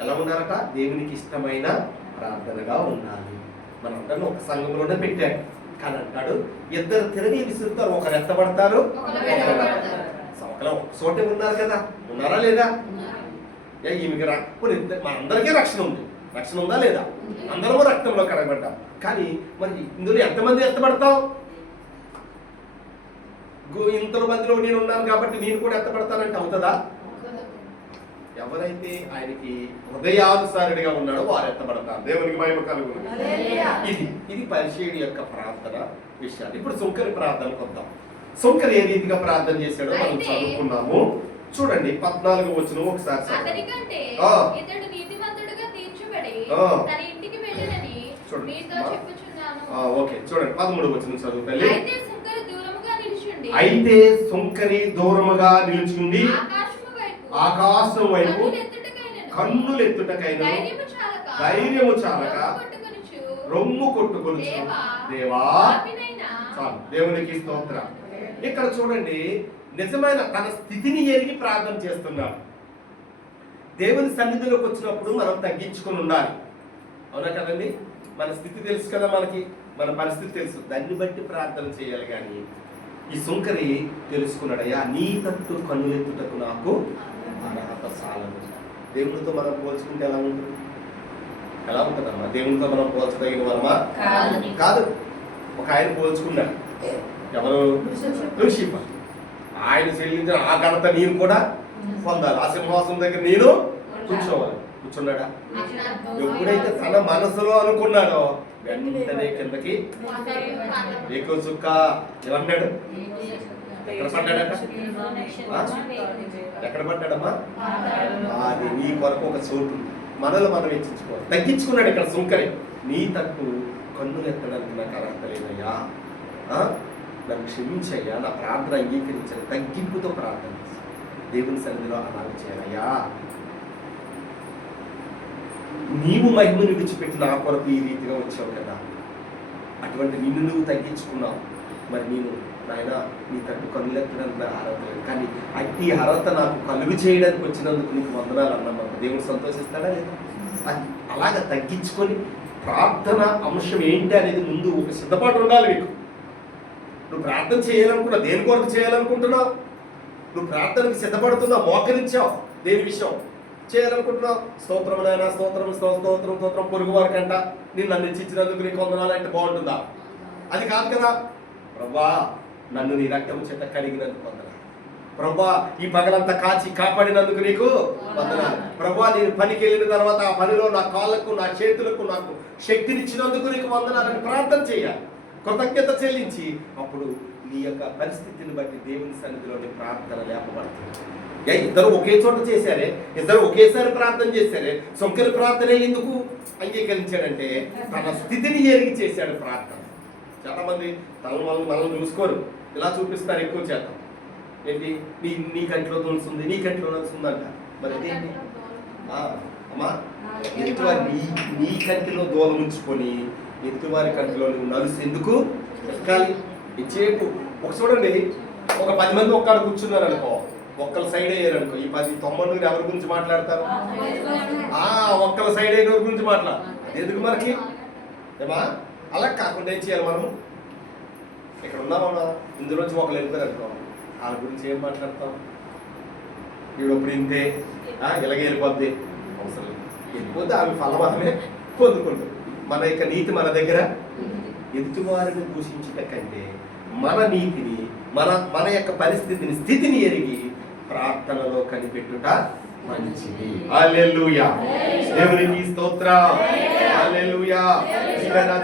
ఎలా ఉండాలట? దేవునికి ఇష్టమైన ప్రార్థనగా ఉండాలి. మనందరినీ ఒక సంఘంలోనే పెట్టాడు, కానీ అంటాడు ఇద్దరు తిరిగి విసురుతారు, ఒకరు ఎత్తబడతారు, ఒకరు ఒక చోటే ఉన్నారు కదా. ఉన్నారా లేదా? ఈమెకి మన అందరికీ రక్షణ ఉంది. రక్షణ ఉందా లేదా? అందరము రక్తంలో కడగబడ్డాం. కానీ మరి ఇందులో ఎంతమంది ఎత్తబడతాం? ఇంతలో మందిలో నేను ఉన్నాను కాబట్టి నేను కూడా ఎత్తబడతానంటే అవుతుందా? ఎవరైతే ఆయనకి హృదయానుసారుడిగా ఉన్నాడో వారు ఎత్తబడతారు. దేవునికి మహిమ కలుగును. ఇది పరిచయుడి యొక్క ప్రార్థన విషయాలు. ఇప్పుడు సుంకరి ప్రార్థనకు వద్దాం. సుంకరి ఏ రీతిగా ప్రార్థన చేశాడో మనం చదువుకున్నాము. చూడండి 14వ వచనం ఒకసారి. ఓకే, చూడండి 13వ వచనం చదువుతాలి. అయితే సుంకరి దూరముగా నిలుచుండి ఆకాశం వైపు కన్నులెత్తుటకైన ధైర్యము చాలక రొమ్ము కొట్టుకొనుచు దేవా. చాలు, దేవునికి స్తోత్రం. ఇక్కడ చూడండి, నిజమైన తన స్థితిని ఎరిగి ప్రార్థన చేస్తున్నాడు. దేవుని సన్నిధిలోకి వచ్చినప్పుడు మనం తగ్గించుకొని ఉండాలి. అవునా కదండి? మన స్థితి తెలుసు కదా, మనకి మన పరిస్థితి తెలుసు, దాన్ని బట్టి ప్రార్థన చేయాలి. కానీ ఈ సుంకరి తెలుసుకున్నాడయ్యా, నీ తట్టు కన్నులెత్తుటకు నాకు అర్హత సాలదు. దేవునితో మనం పోల్చుకుంటే ఎలా ఉంటుంది? ఎలా ఉంటుందమ్మా? దేవునితో మనం పోల్చదగిన వరమా? కాదు. ఒక ఆయన పోల్చుకున్నాడు. ఎవరు? లూసిఫర్. ఆయన చెల్లించిన ఆ ఘనత నేను కూడా పొందాలి, ఆ సింహాసనం దగ్గర నేను కూర్చోవాలి. కూర్చున్నాడా? ఎప్పుడైతే తన మనసులో అనుకున్నాడో వెంటనే కిందకి ఎక్కువ చుక్క ఏమన్నాడు? ఎక్కడ పడ్డాడట? ఎక్కడ పడ్డాడమ్మా? అది నీ కొరకు ఒక చోటు. మనలో మనం హెచ్చించుకోవాలి. తగ్గించుకున్నాడు ఇక్కడ సుంకరి. నీ తట్టు కన్నులు ఎత్తడానికి నాకు అర్హత లేదయ్యా, నన్ను క్షమించయ్యా, నా ప్రార్థన అంగీకరించాను, తగ్గింపుతో ప్రార్థన చేసి దేవుని సన్నిధిలో అలాగ చేయాలయ్యా, నీవు మహిమను విడిచిపెట్టి నా కొరకు ఈ రీతిగా వచ్చావు కదా, అటువంటి నిన్ను నువ్వు తగ్గించుకున్నావు, మరి నేను నాయన నీ తట్టు కన్నులెత్తడానికి నా అర్హత లేదు, కానీ అట్టి అర్హత నాకు కలుగు చేయడానికి వచ్చినందుకు నీకు వందనాలు అన్నమాట. దేవుడు సంతోషిస్తాడా లేదా? అది అలాగ తగ్గించుకొని ప్రార్థన అంశం ఏంటి అనేది ముందు ఒక సిద్ధపాటు ఉండాలి మీకు. నువ్వు ప్రార్థన చేయాలనుకున్నావు, దేని కొరకు చేయాలనుకుంటున్నావు, నువ్వు ప్రార్థనకి సిద్ధపడుతున్నావు, మోకరించావు, దేని విషయం చేయాలనుకుంటున్నావు, స్తోత్రం నాయన, స్తోత్రం స్తోత్రం స్తోత్రం పొరుగు వారికంట నేను నన్ను ఇచ్చినందుకు నీకు వందనాలు అంటే బాగుంటుందా? అది కాదు కదా. ప్రభా నన్ను నీ రక్తం చేత కడిగినందుకు వందనాలు, ప్రభా ఈ పగలంతా కాచి కాపాడినందుకు నీకు వందనాలు, ప్రభా నేను పనికి వెళ్ళిన తర్వాత ఆ పనిలో నా కాళ్ళకు నా చేతులకు నాకు శక్తినిచ్చినందుకు నీకు వందనాలని ప్రార్థన చేయాలి, కృతజ్ఞత చెల్లించి. అప్పుడు నీ యొక్క పరిస్థితిని బట్టి దేవుని సన్నిధిలోని ప్రార్థన లేపబడుతుంది. ఇద్దరు ఒకే చోట చేశారే, ఇద్దరు ఒకేసారి ప్రార్థన చేశారే, సొంకరి ప్రార్థన ఎందుకు అంగీకరించాడంటే తన స్థితిని ఎరిగి చేశాడు ప్రార్థన. చాలా మంది మనల్ని చూసుకోరు, ఇలా చూపిస్తారు ఎక్కువ చేత. ఏంటి నీ కంటిలో తోలుస్తుంది, నీ కంటిలో నడుస్తుందంట. మరి అదేంటి అమ్మా, ఎదుటివారి నీ కంటిలో దూలం ఉంచుకొని ఎదుటివారి కంటిలో నువ్వు నలుసు ఎందుకు ఎక్కాలి? ఇచ్చేపు ఒక చూడండి, ఒక 10 మంది ఒక్కడ కూర్చున్నారు అనుకో, ఒక్కల సైడ్ అయ్యారు అనుకో, ఈ 90 ఎవరి గురించి మాట్లాడతారు? ఒక్కల సైడ్ అయిన గురించి మాట్లాడు. అది ఎందుకు మనకి ఏమా? అలా కాకుండా ఏం చేయాలి మనము? ఇక్కడ ఉన్నామన్నా, ఇందులోంచి ఒకరు వెళ్ళిపోయారు అనుకో, వాళ్ళ గురించి ఏం మాట్లాడతాం? వీడప్పుడు ఇంతే, ఇలాగే వెళ్ళిపోద్ది, అవసరం లేదు. వెళ్ళిపోతే ఆమె ఫలమానమే పొందుకుంటుంది. మన యొక్క నీతి మన దగ్గర. ఎదుటివారిని దూషించుట కంటే మన నీతిని, మన యొక్క పరిస్థితిని, స్థితిని ఎరిగి ప్రార్థనలో కనిపెట్టుట మంచిది. హల్లెలూయా, దేవునికి స్తోత్రం. హల్లెలూయా.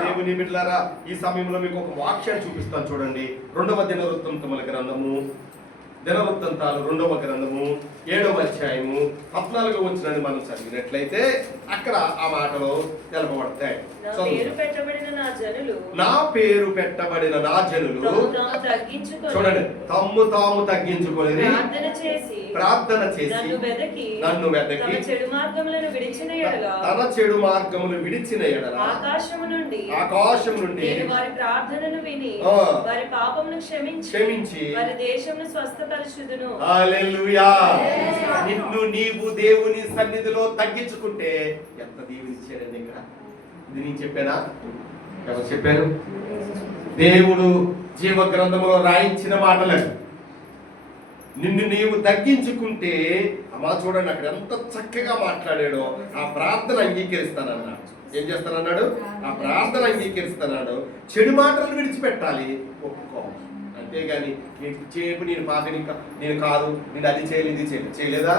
దేవుని బిడ్డలారా, ఈ సమయంలో మీకు ఒక వాక్యాన్ని చూపిస్తాను చూడండి. 2వ దినవృత్తాంతముల గ్రంథము, దినవృత్తాంతాలు 2వ గ్రంథము 7వ అధ్యాయము 14వ వచనాన్ని మనం చదివినట్లయితే అక్కడ ఆ మాటలు తెలపబడతాయి. నా పేరు పెట్టబడిన నా జనులు చూడండి, తమ్ము తాము తగ్గించుకొని ప్రార్థన చేసి నన్ను వెదకి తన చెడు మార్గములు విడిచిన ఎడల ఆకాశము నుండి వారి ప్రార్థనను విని వారి పాపమును క్షమించి వారి దేశమును స్వస్థపరచుదును. హల్లెలూయా. నిన్ను నీవు దేవుని సన్నిధిలో తగ్గించుకుంటే ఎంత దీవెనిచ్చాడండి ఇక్కడ. ఇది నేను చెప్పానా? ఎవరు చెప్పారు? దేవుడు జీవ గ్రంథములో రాయించిన మాటలను. నిన్ను నీవు తగ్గించుకుంటే అమ్మా చూడండి అక్కడ ఎంత చక్కగా మాట్లాడాడో. ఆ ప్రార్థన అంగీకరిస్తానన్నాడు. ఏం చేస్తానన్నాడు? ఆ ప్రార్థన అంగీకరిస్తాడు. చెడు మాటలు విడిచిపెట్టాలి, ఒప్పుకోవాలి. అంతేగాని నేను పాపని నేను కాదు, నేను అది చేయలేదు ఇది చేయలేదా?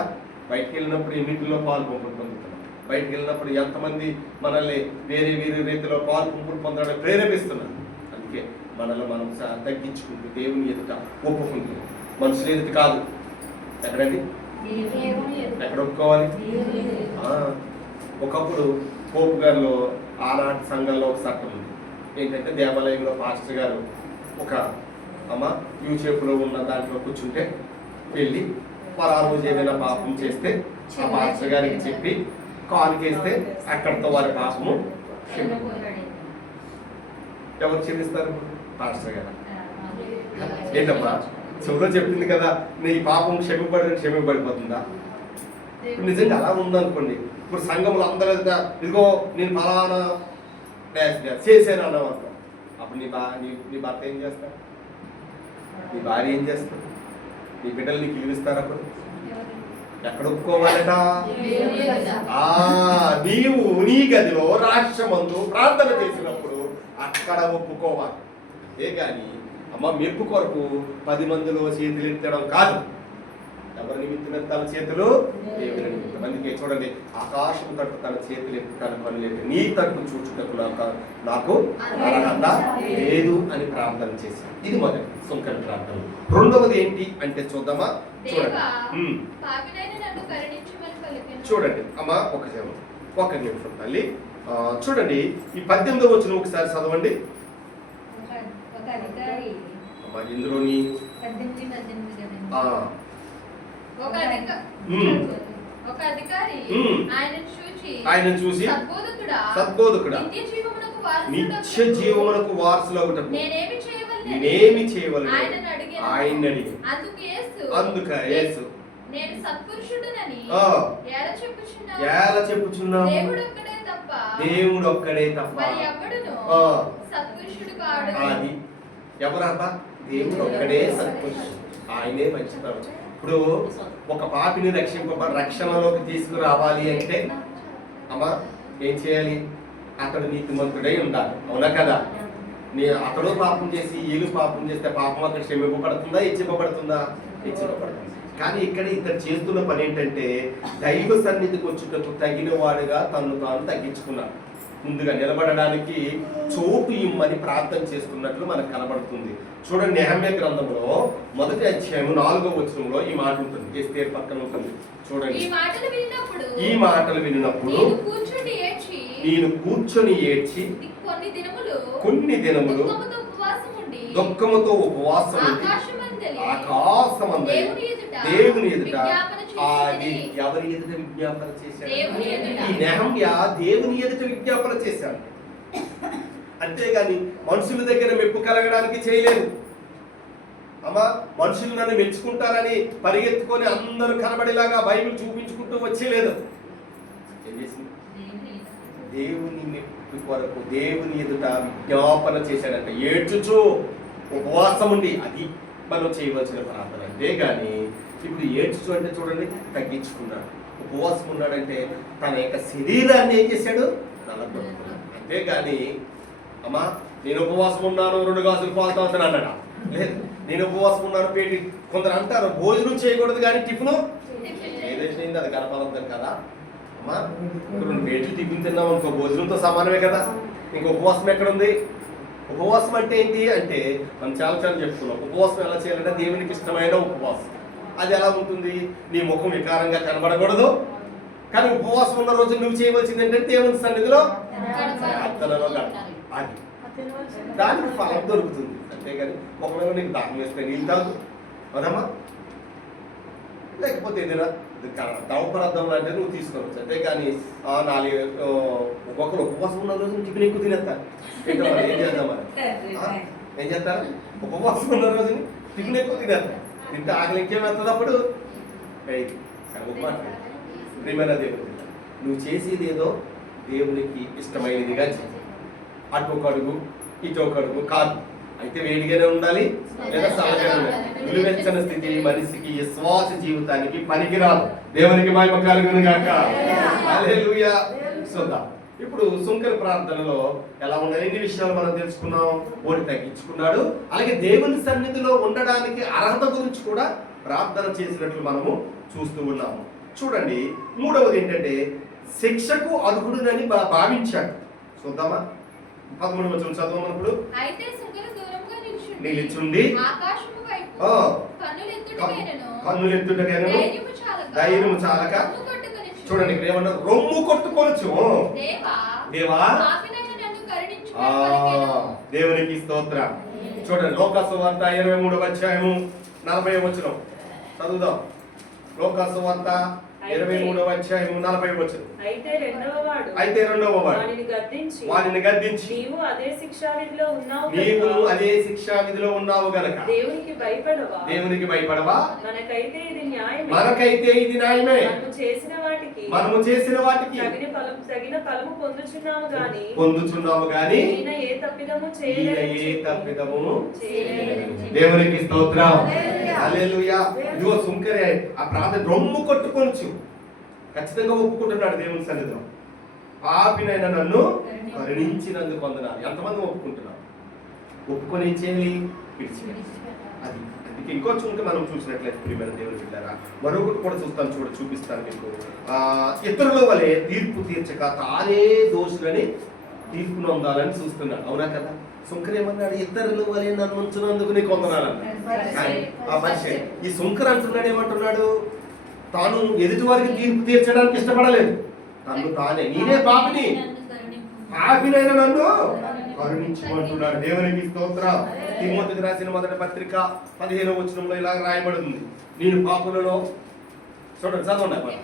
బయటికి వెళ్ళినప్పుడు ఎన్నింటిలో పాలు పంపులు పొందుతున్నాం. బయటికి వెళ్ళినప్పుడు ఎంతమంది మనల్ని వేరే వేరే రీతిలో పాలు పంపులు పొందడానికి ప్రేరేపిస్తున్నారు. అందుకే మనల్ని మనం తగ్గించుకుంటూ దేవుని ఎదుట ఒప్పుకుంటుంది, మనుషులు ఎదుట కాదు. ఎక్కడండి? ఎక్కడ ఒప్పుకోవాలి? ఒకప్పుడు పోపు గారిలో ఆనాటి సంఘంలో ఒక చట్టం ఉంది. ఏంటంటే దేవాలయంలో పాస్టర్ గారు ఒక యూసేపులో ఉన్న దాంట్లో కూర్చుంటే వెళ్ళి మరి ఆ రోజు ఏదైనా పాపం చేస్తే ఆ పాస్టర్ గారికి చెప్పి కానుకేస్తే అక్కడితో వారి పాపము ఎవరు క్షమిస్తారు? పాస్టర్ గారు. ఏంటమ్మా చెవులో చెప్పింది కదా, నీ పాపం క్షమింపబడిపోతుందా? ఇప్పుడు నిజంగా అలా ఉందనుకోండి. ఇప్పుడు సంఘములు అందరూ ఇదిగో నేను ఫలానా చేశాను అన్నావు అనుకో, అప్పుడు నీ భర్త ఏం చేస్తాడు? నీ భార్య ఏం చేస్తాడు? నీ బిడ్డలు నీకు ఇలుస్తారా? అప్పుడు ఎక్కడ ఒప్పుకోవాలట? నీవు నీ గదిలో రాష్ట్రమందు ప్రార్థన చేసినప్పుడు అక్కడ ఒప్పుకోవాలి. ఏ కానీ మెప్పు కొరకు 10 మందిలో చేతులు ఎత్తడం కాదు. ఎవరి నిమిత్తమే తన చేతులు? దేవుని నిమిత్తం. అందుకే చూడండి, ఆకాశం తట్టు తన చేతులు ఎత్తి తన పనులు ఎత్తి నీ తట్టు చూచుటకు నాకు అర్హత లేదు అని ప్రార్థన చేశాను. ఇది మొదటి సుంకర ప్రార్థన. రెండవది ఏంటి అంటే చూద్దామా? చూడండి అమ్మా, ఒక నిమిషం తల్లి. చూడండి ఈ 18వ వచనం ఒకసారి చదవండి. అమ్మా ఇందులోని 18 కదండి. ఆ, ఒక అధికారి ఉమ్. ఆయనను చూసి సద్బోధకుడా నిత్య జీవమునకు వారసులగుటకు నేనేమి చేయవలను ఆయన్ని అడిగి అందుక యేసు నేను సత్పురుషుడనని ఆ. ఏల ఎలా చెప్పుచున్నాను. చెప్పుచున్నాము దేవుడు ఒక్కడే తప్ప మరి ఎవ్వడును ఆ. సత్పురుషుడు కాడు. అది ఎవరబ్బా? దేవుడు ఒక్కడే సత్పురుషుడు, ఆయనే మంచితనం. ఇప్పుడు ఒక పాపిని రక్షణలోకి తీసుకురావాలి అంటే అమ్మా ఏం చేయాలి? అతడు నీతిమంతుడై ఉండాలి, అవునా కదా? అతడు పాపం చేసి వీళ్ళు పాపం చేస్తే పాపం అక్కడ క్షమింపబడుతుందా, హెచ్చింపబడుతుందా? హెచ్చింపబడుతుంది. కానీ ఇక్కడ ఇతను చేస్తున్న పని ఏంటంటే దైవ సన్నిధికి వచ్చుటకు తగిన వాడుగా తను తాను తగ్గించుకున్నాడు. ముందుగా నిలబడడానికి చోటు ఇమ్మని ప్రార్థన చేస్తున్నట్లు మనకు కనబడుతుంది. చూడండి, నెహెమ్యా గ్రంథంలో 1వ అధ్యాయం 4వ వచనంలో ఈ మాట ఉంటుంది. ఎస్తేరు పక్కన ఉంటుంది. చూడండి, ఈ మాటలు విన్నప్పుడు నేను కూర్చొని ఏడ్చి కొన్ని దినములు దుఃఖముతో ఉపవాసం ఉండి ఆకాశమందలి దేవుని ఎదుట అది ఎవరి ఎదుట విజ్ఞాపన చేశాడు? ఈ నెహమ్యా దేవుని ఎదుట విజ్ఞాపన చేశాడు. అంతేగాని మనుషుల దగ్గర మెప్పు కలగడానికి చేయలేదు. అమ్మా మనుషులు నన్ను మెచ్చుకుంటారని పరిగెత్తుకొని అందరూ కనబడేలాగా బైబిల్ చూపించుకుంటూ వచ్చేలేదు. ఏం చేసింది? దేవుని మెప్పు కొరకు దేవుని ఎదుట విజ్ఞాపన చేశాడంట. ఏడ్చుచు ఉపవాసం ఉండి, అది మనం చేయవలసిన ప్రార్థన. అంతేగాని ఇప్పుడు ఏడ్చుచు అంటే చూడండి తగ్గించుకున్నాడు. ఉపవాసం ఉన్నాడంటే తన యొక్క శరీరాన్ని ఏం చేశాడు? నలగొట్టుకున్నాడు. అంతేగాని అమ్మా నేను ఉపవాసం ఉన్నాను 2 గ్లాసులు పాలు తాగుతాను అన్నాడా? లేదు. నేను ఉపవాసం ఉన్నాను పేటి కొందరు అంటారు భోజనం చేయకూడదు కానీ టిఫిన్ ఏదైతే అది కనపడద్దు కదా. అమ్మా 2 పేట్లు టిఫిన్ తిన్నాం అనుకో భోజనంతో సమానమే కదా. ఇంక ఉపవాసం ఎక్కడుంది? ఉపవాసం అంటే ఏంటి అంటే మనం చాలా చెప్పుకున్నాం. ఉపవాసం ఎలా చేయాలంటే దేవునికి ఇష్టమైన ఉపవాసం. అది ఎలా ఉంటుంది? నీ ముఖం వికారంగా కనబడకూడదు. కానీ ఉపవాసం ఉన్న రోజు నువ్వు చేయవలసింది ఏంటంటే దేవుని సన్నిధిలో ప్రార్థనలో గడపాలి. అది దానికి ఫలం దొరుకుతుంది. అంతేగాని ఒకవేళ నీకు దాహం వేస్తే నీళ్ళు తాగు అవునమ్మా, లేకపోతే ఏదైనా ద్రవ పదార్థం అంటే నువ్వు తీసుకోవచ్చు. అంతేగాని 4 ఒక్కొక్కరు ఉపవాసం ఉన్న రోజు టిఫిన్ ఎక్కువ తినేస్తారు. ఏం చేద్దామని ఏం చేస్తారు? ఉపవాసం ఉన్న రోజుని టిఫిన్ ఎక్కువ తినేస్తారు. తింటే ఆకలి ఇంకేమవుతుంది అప్పుడు? ప్రియమైన దేవుడు, నువ్వు చేసేది ఏదో దేవునికి ఇష్టమైనదిగా చేయి. అటు ఒక అడుగు ఇటు ఒక అడుగు కాదు. అయితే వేడిగానే ఉండాలి లేదా సహజంగా ఉండాలి. నిలువెచ్చని స్థితి మనిషికి విశ్వాస జీవితానికి పనికిరాదు. దేవునికి మహిమ కలుగును గాక. హల్లెలూయా. చూద్దాం ఇప్పుడు సుంకర ప్రార్థనలో ఎలా ఉండాలి? ఎన్ని విషయాలు మనం తెలుసుకున్నాం. ఓడి తగ్గించుకున్నాడు, అలాగే దేవుని సన్నిధిలో ఉండడానికి అర్హత గురించి కూడా ప్రార్థన చేసినట్లు మనము చూస్తూ ఉన్నాము. చూడండి, 3వది ఏంటంటే శిక్షకు అర్హుడునని భావించాడు. చూద్దామా? 13వ వచనం చదవమన్నప్పుడు నిలిచుండి కన్నులెత్తుటకైనను ధైర్యము చాలక చూడండి ఇక్కడ ఏమన్నారు? రొమ్ము కొట్టుకోవచ్చు. దేవా దేవునికి స్తోత్రం. చూడండి లోకాసువార్త 23వ అధ్యాయము 40వ వచనం చదువుదాం. లోకాసువార్త 23వ అధ్యాయము 40వ వచనం. అయితే రెండవ వాడు వానిని గద్దించి నీవు అదే శిక్షా విధిలో ఉన్నావు గనక దేవునికి భయపడవా? మనకైతే ఇది న్యాయమే. మనము చేసిన వాటికి తగిన ఫలము పొందుచున్నాము గాని ఏ తప్పిదము దేవునికి స్తోత్రం. హల్లెలూయా. ఇదిగో సుంకరే ఆ ప్రార్థన రొమ్ము కొట్టుకొనొచ్చు. ఖచ్చితంగా ఒప్పుకుంటున్నాడు దేవుని సన్నిధిలో. పాపినైనా నన్ను కరుణించినందుకు వందనాలు. ఎంతమంది ఒప్పుకుంటున్నారు? ఒప్పుకొని చేయాలి అది. అందుకే ఇంకో చుంక మనం చూసినట్లయితే ప్రియమైన దేవుని బిడ్డలారా మరొకటి కూడా చూపిస్తాను మీకు. ఇతరుల వలె తీర్పు తీర్చక తానే దోషులని తీర్పును పొందాలని చూస్తున్నాడు. అవునా కదా? సుంకర ఏమన్నాడు? ఇతరుల వలె నన్ను ఉంచినందుకు నీకు వందనాలు అన్నాడు. ఆ మనిషి ఈ సుంకర అంటున్నాడు ఏమంటున్నాడు? తాను ఎదుటి వారికి తీర్పు తీర్చడానికి ఇష్టపడలేదు. తను తానే నేనే పాపినైనా నన్ను కరుణించమంటున్నాడు. దేవునికి స్తోత్రం. తిమోతికి రాసిన మొదటి పత్రిక 15వ వచనంలో ఇలా రాయబడింది, నేను పాపులలో, చూడండి చదవండి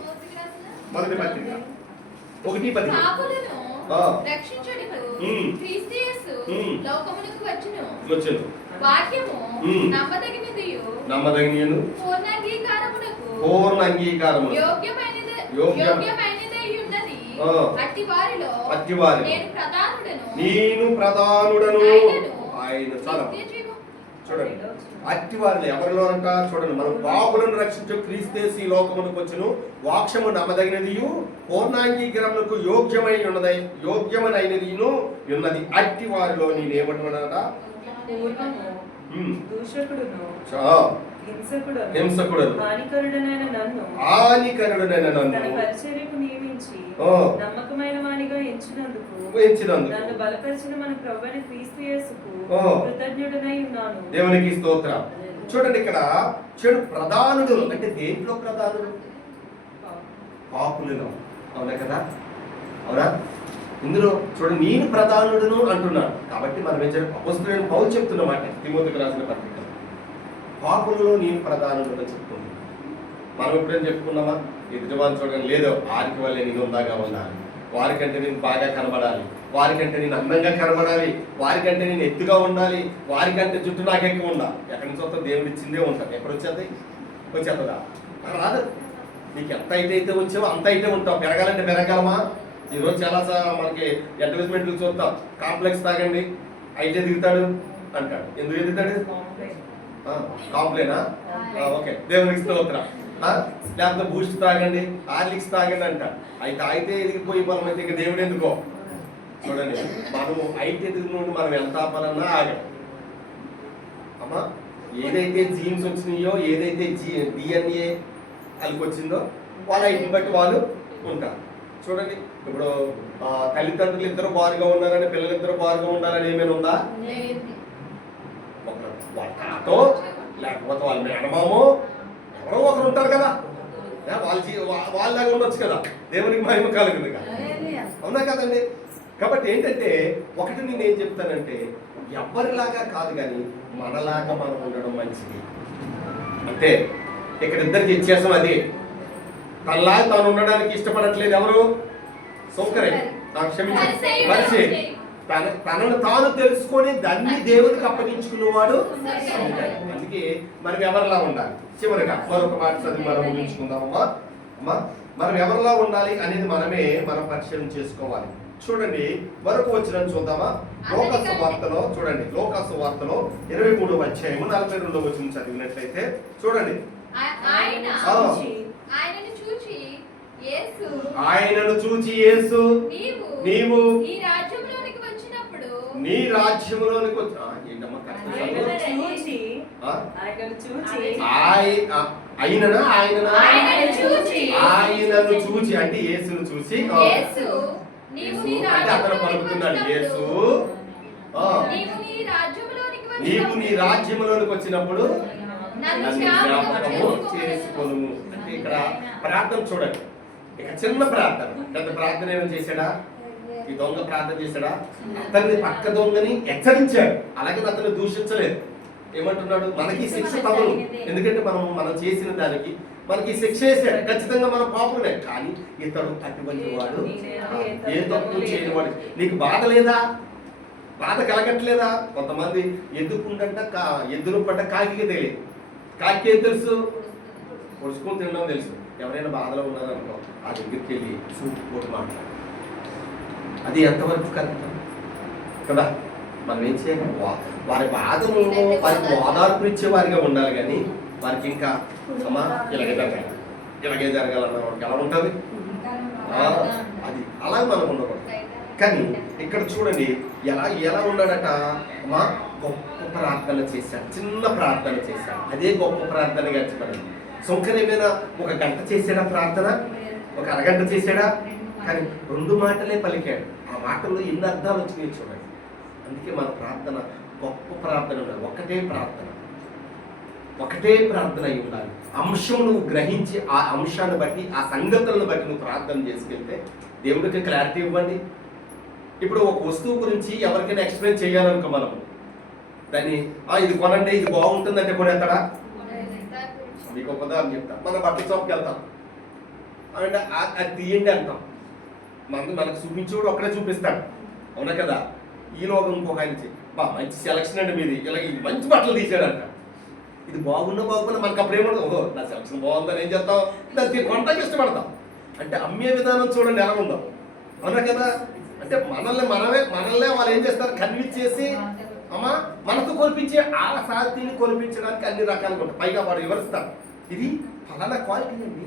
మొదటి పత్రిక 1:10. పాపులను ఆ. రక్షించుటకు ఉమ్. క్రీస్తు యేసు ఉమ్. లోకమునకు వచ్చును. వచ్చాను వాక్యము ఉమ్. నమ్మదగినదియు నమ్మదగిన పూర్ణ అంగీకారమునకు పూర్ణ అంగీకారము యోగ్యమైనదై ఉన్నది. ఆ. అట్టి వారిలో నేను ప్రధానుడను. ఆయనను ఆయన చాలా నిత్య జీవం. చూడండి, అట్టి వారిని ఎవరిలో అంట చూడండి, మనం పాపులను రక్షించు క్రీస్తేసి ఈ లోకమునకు వచ్చును, వాక్యము నమ్మదగినదియు పూర్ణాంగీకరములకు యోగ్యమైనదిను ఉన్నది. అట్టి వారిలో నేనేమంటున్నాడా, పూర్వము దూషకుడును హింసకుడును హింసకుడును హానికరుడనైన నన్ను తన పరిచర్యకు నియమించి నమ్మకమైన వానిగా ఎంచినందుకు నన్ను బలపరిచిన మన ప్రభువైన క్రీస్తు యేసుకు కృతజ్ఞుడనై ఉన్నాను. దేవునికి స్తోత్రం. చూడండి, ఇక్కడ చెడు ప్రధానుడు అంటే దేంట్లో ప్రధానుడు? పాపులలో. అవునా కదా? అవునా? ఇందులో చూడండి, నేను ప్రధానుడును అంటున్నాడు. కాబట్టి మనం ఏం చేయాలి? అపోస్తలుడైన పౌలు చెప్తున్నమాట తిమోతికి రాసిన పత్రిక, పాపులలో నేను ప్రధానుడు అని చెప్తున్నాను. మనం ఎప్పుడైనా చెప్పుకున్నామా? ఎదుటివాళ్ళు చూడండి, లేదో వారికి వల్లే నేను ఉందాగా ఉండాలి, వారికంటే నేను బాగా కనబడాలి, వారికంటే నేను అందంగా కనబడాలి, వారికంటే నేను ఎత్తుగా ఉండాలి, వారికంటే జుట్టు నాకు ఎక్కువ ఉండాలి. ఎక్కడి నుంచి వస్తా? దేవుడు ఇచ్చిందే ఉంటుంది. ఎప్పుడు వచ్చేది? వచ్చేస్తుందా? రాదు. నీకు ఎంత అయితే వచ్చావో అంత అయితే ఉంటావు. పెరగాలంటే పెరగాలమా? ఈరోజు చాలా మనకి అడ్వర్టైజ్మెంట్లు చూస్తాం, కాంప్లెక్స్ తాగండి అయితే దిగుతాడు అంటాడు. ఎందుకు ఎదుగుతాడు? కాంప్లైనా? ఓకే, దేవునికి స్తోత్రం. లేకపోతే బూస్ట్ తాగండి, హార్లిక్స్ తాగండి అంటాడు. అయితే అయితే ఎదిగిపోయి బలం అయితే ఇక దేవుడు ఎందుకో. చూడండి, మనము అయితే ఎదుగుతుంటే మనం ఎంత ఆపాలన్నా ఆగం. అమ్మా, ఏదైతే జీన్స్ వచ్చినాయో, ఏదైతే DNA వాళ్ళకి వచ్చిందో వాళ్ళ ఇంటిని బట్టి వాళ్ళు ఉంటారు. చూడండి, ఇప్పుడు తల్లిదండ్రులు ఇద్దరు బారుగా ఉన్నారని పిల్లలిద్దరు బారుగా ఉండాలని ఏమైనా ఉందా? వాళ్ళ తాతో లేకపోతే వాళ్ళ మేనమామో ఎవరో ఒకరు ఉంటారు కదా, వాళ్ళలాగా ఉండొచ్చు కదా, దేవునికి మహిమ కలుగుతుంది కదా. అవునా కదండి? కాబట్టి ఏంటంటే ఒకటి నేను ఏం చెప్తానంటే, ఎవరిలాగా కాదు కానీ మనలాగా మనం ఉండడం మంచిది. అంతే. ఇక్కడ ఇద్దరికి ఇచ్చేసాం. అది తనలాగా తాను ఉండడానికి ఇష్టపడట్లేదు ఎవరు? సౌకర్యం క్షమించండి, మనిషి తనను తాను తెలుసుకొని దాన్ని దేవుడికి అప్పగించుకున్నవాడు. అందుకే మనం ఎవరిలా ఉండాలి? చివరిగా మరొక మాట చదివి మనం ముగించుకుందామమ్మా. అమ్మా, మనం ఎవరిలా ఉండాలి అనేది మనం పరిశీలన చేసుకోవాలి. చూడండి, మరొక వచనం చూద్దామా? లోకాసు వార్తలో చూడండి, లోకాసు వార్తలో 23వ అధ్యాయము 42వ వచనం చదివినట్లయితే చూడండి, ఆయనను చూచి యేసు నీవు నీ రాజ్యములోనికి ఆయనను చూచి అంటే యేసును చూసి అంటే అతను పలుకుతున్నాడు, యేసు నీవు నీ రాజ్యములోనికి వచ్చినప్పుడు నన్ను జ్ఞాపకము చేసుకొను. అంటే ఇక్కడ ప్రార్థన చూడండి, ఇక్కడ చిన్న ప్రార్థన. పెద్ద ప్రార్థన ఏమైనా చేశాడా? ఈ దొంగ ప్రార్థన చేశాడా? అతన్ని పక్క దొంగని హెచ్చరించాడు, అలాగే అతను దూషించలేదు. ఏమంటున్నాడు? మనకి శిక్ష తగదు, ఎందుకంటే మనం చేసిన దానికి మనకి శిక్ష వేసాడు. ఖచ్చితంగా మనం పాపమే, కానీ ఇతడు అటువంటి వాడు, ఏ తప్పు చేయని వాడు. నీకు బాధ లేదా? బాధ కలగట్లేదా? కొంతమంది ఎద్దును పడ్డ కాకి తెలియదు. కాకి ఏం తెలుసు? పొడుచుకొని తినడం తెలుసు. ఎవరైనా బాధలో ఉన్నారనుకో, ఆ దగ్గరికి వెళ్ళి సూపు పోటు మాట్లాడు. అది ఎంతవరకు కదా? మనం ఏం చేయాలి? వారి బాధను వారికి ఓదార్పు ఇచ్చే వారిగా ఉండాలి, కానీ వారికి ఇంకా అమ్మా ఇలాగే జరగాలన్న వాడికి ఎలా ఉంటుంది? అది అలా మనం ఉండకూడదు. కానీ ఇక్కడ చూడండి, ఎలా ఉన్నాడట? అమ్మా, గొప్ప ప్రార్థన చేశాడు, చిన్న ప్రార్థన చేశాడు. అదే గొప్ప ప్రార్థనగా చెప్పండి. సౌకర్యమైన ఒక గంట చేసాడా ప్రార్థన? ఒక అరగంట చేసాడా? కానీ 2 మాటలే పలికాడు. ఆ మాటల్లో ఎన్ని అర్థాలు వచ్చినాయి చూడండి. అందుకే మన ప్రార్థన గొప్ప ప్రార్థన ఉండాలి. ఒకటే ప్రార్థన అయి ఉండాలి. అంశం నువ్వు గ్రహించి ఆ అంశాన్ని బట్టి, ఆ సంగతులను బట్టి నువ్వు ప్రార్థన చేసుకెళ్తే దేవుడికి క్లారిటీ ఇవ్వండి. ఇప్పుడు ఒక వస్తువు గురించి ఎవరికైనా ఎక్స్ప్లెయిన్ చేయాలనుకో మనం దాన్ని ఇది కొనండి, ఇది బాగుంటుందంటే కొనేస్తాడా? మీకు ఒక ఉదాహరణ చెప్తా. మన బట్టల షాప్కి వెళ్తాం అంటే అది తీయండి అంటాం. మనకు చూపించేవాడు ఒక్కడే చూపిస్తాడు, అవునా కదా? ఈలోగా ఇంకొక ఆయన మంచి సెలక్షన్ అండి మీది, ఇలా ఇది మంచి బట్టలు తీసాడంట. ఇది బాగున్నా మనకు అప్పుడు ఏమన్నా, ఓహో నా సెలక్షన్ బాగుందని ఏం చేస్తాం, దాన్ని కొంటాకి ఇష్టపడతాం. అంటే అమ్మే విధానం చూడండి ఎలా ఉందో, అవునా కదా? అంటే మనల్నే వాళ్ళు ఏం చేస్తారు, కన్విన్స్ చేసి అమ్మా మనతో కొనిపించే ఆ సాధిని కొనిపించడానికి అన్ని రకాలుగా ఉంటాయి. పైగా వాడు వివరిస్తారు, ఇది ఫలానా క్వాలిటీ అండి,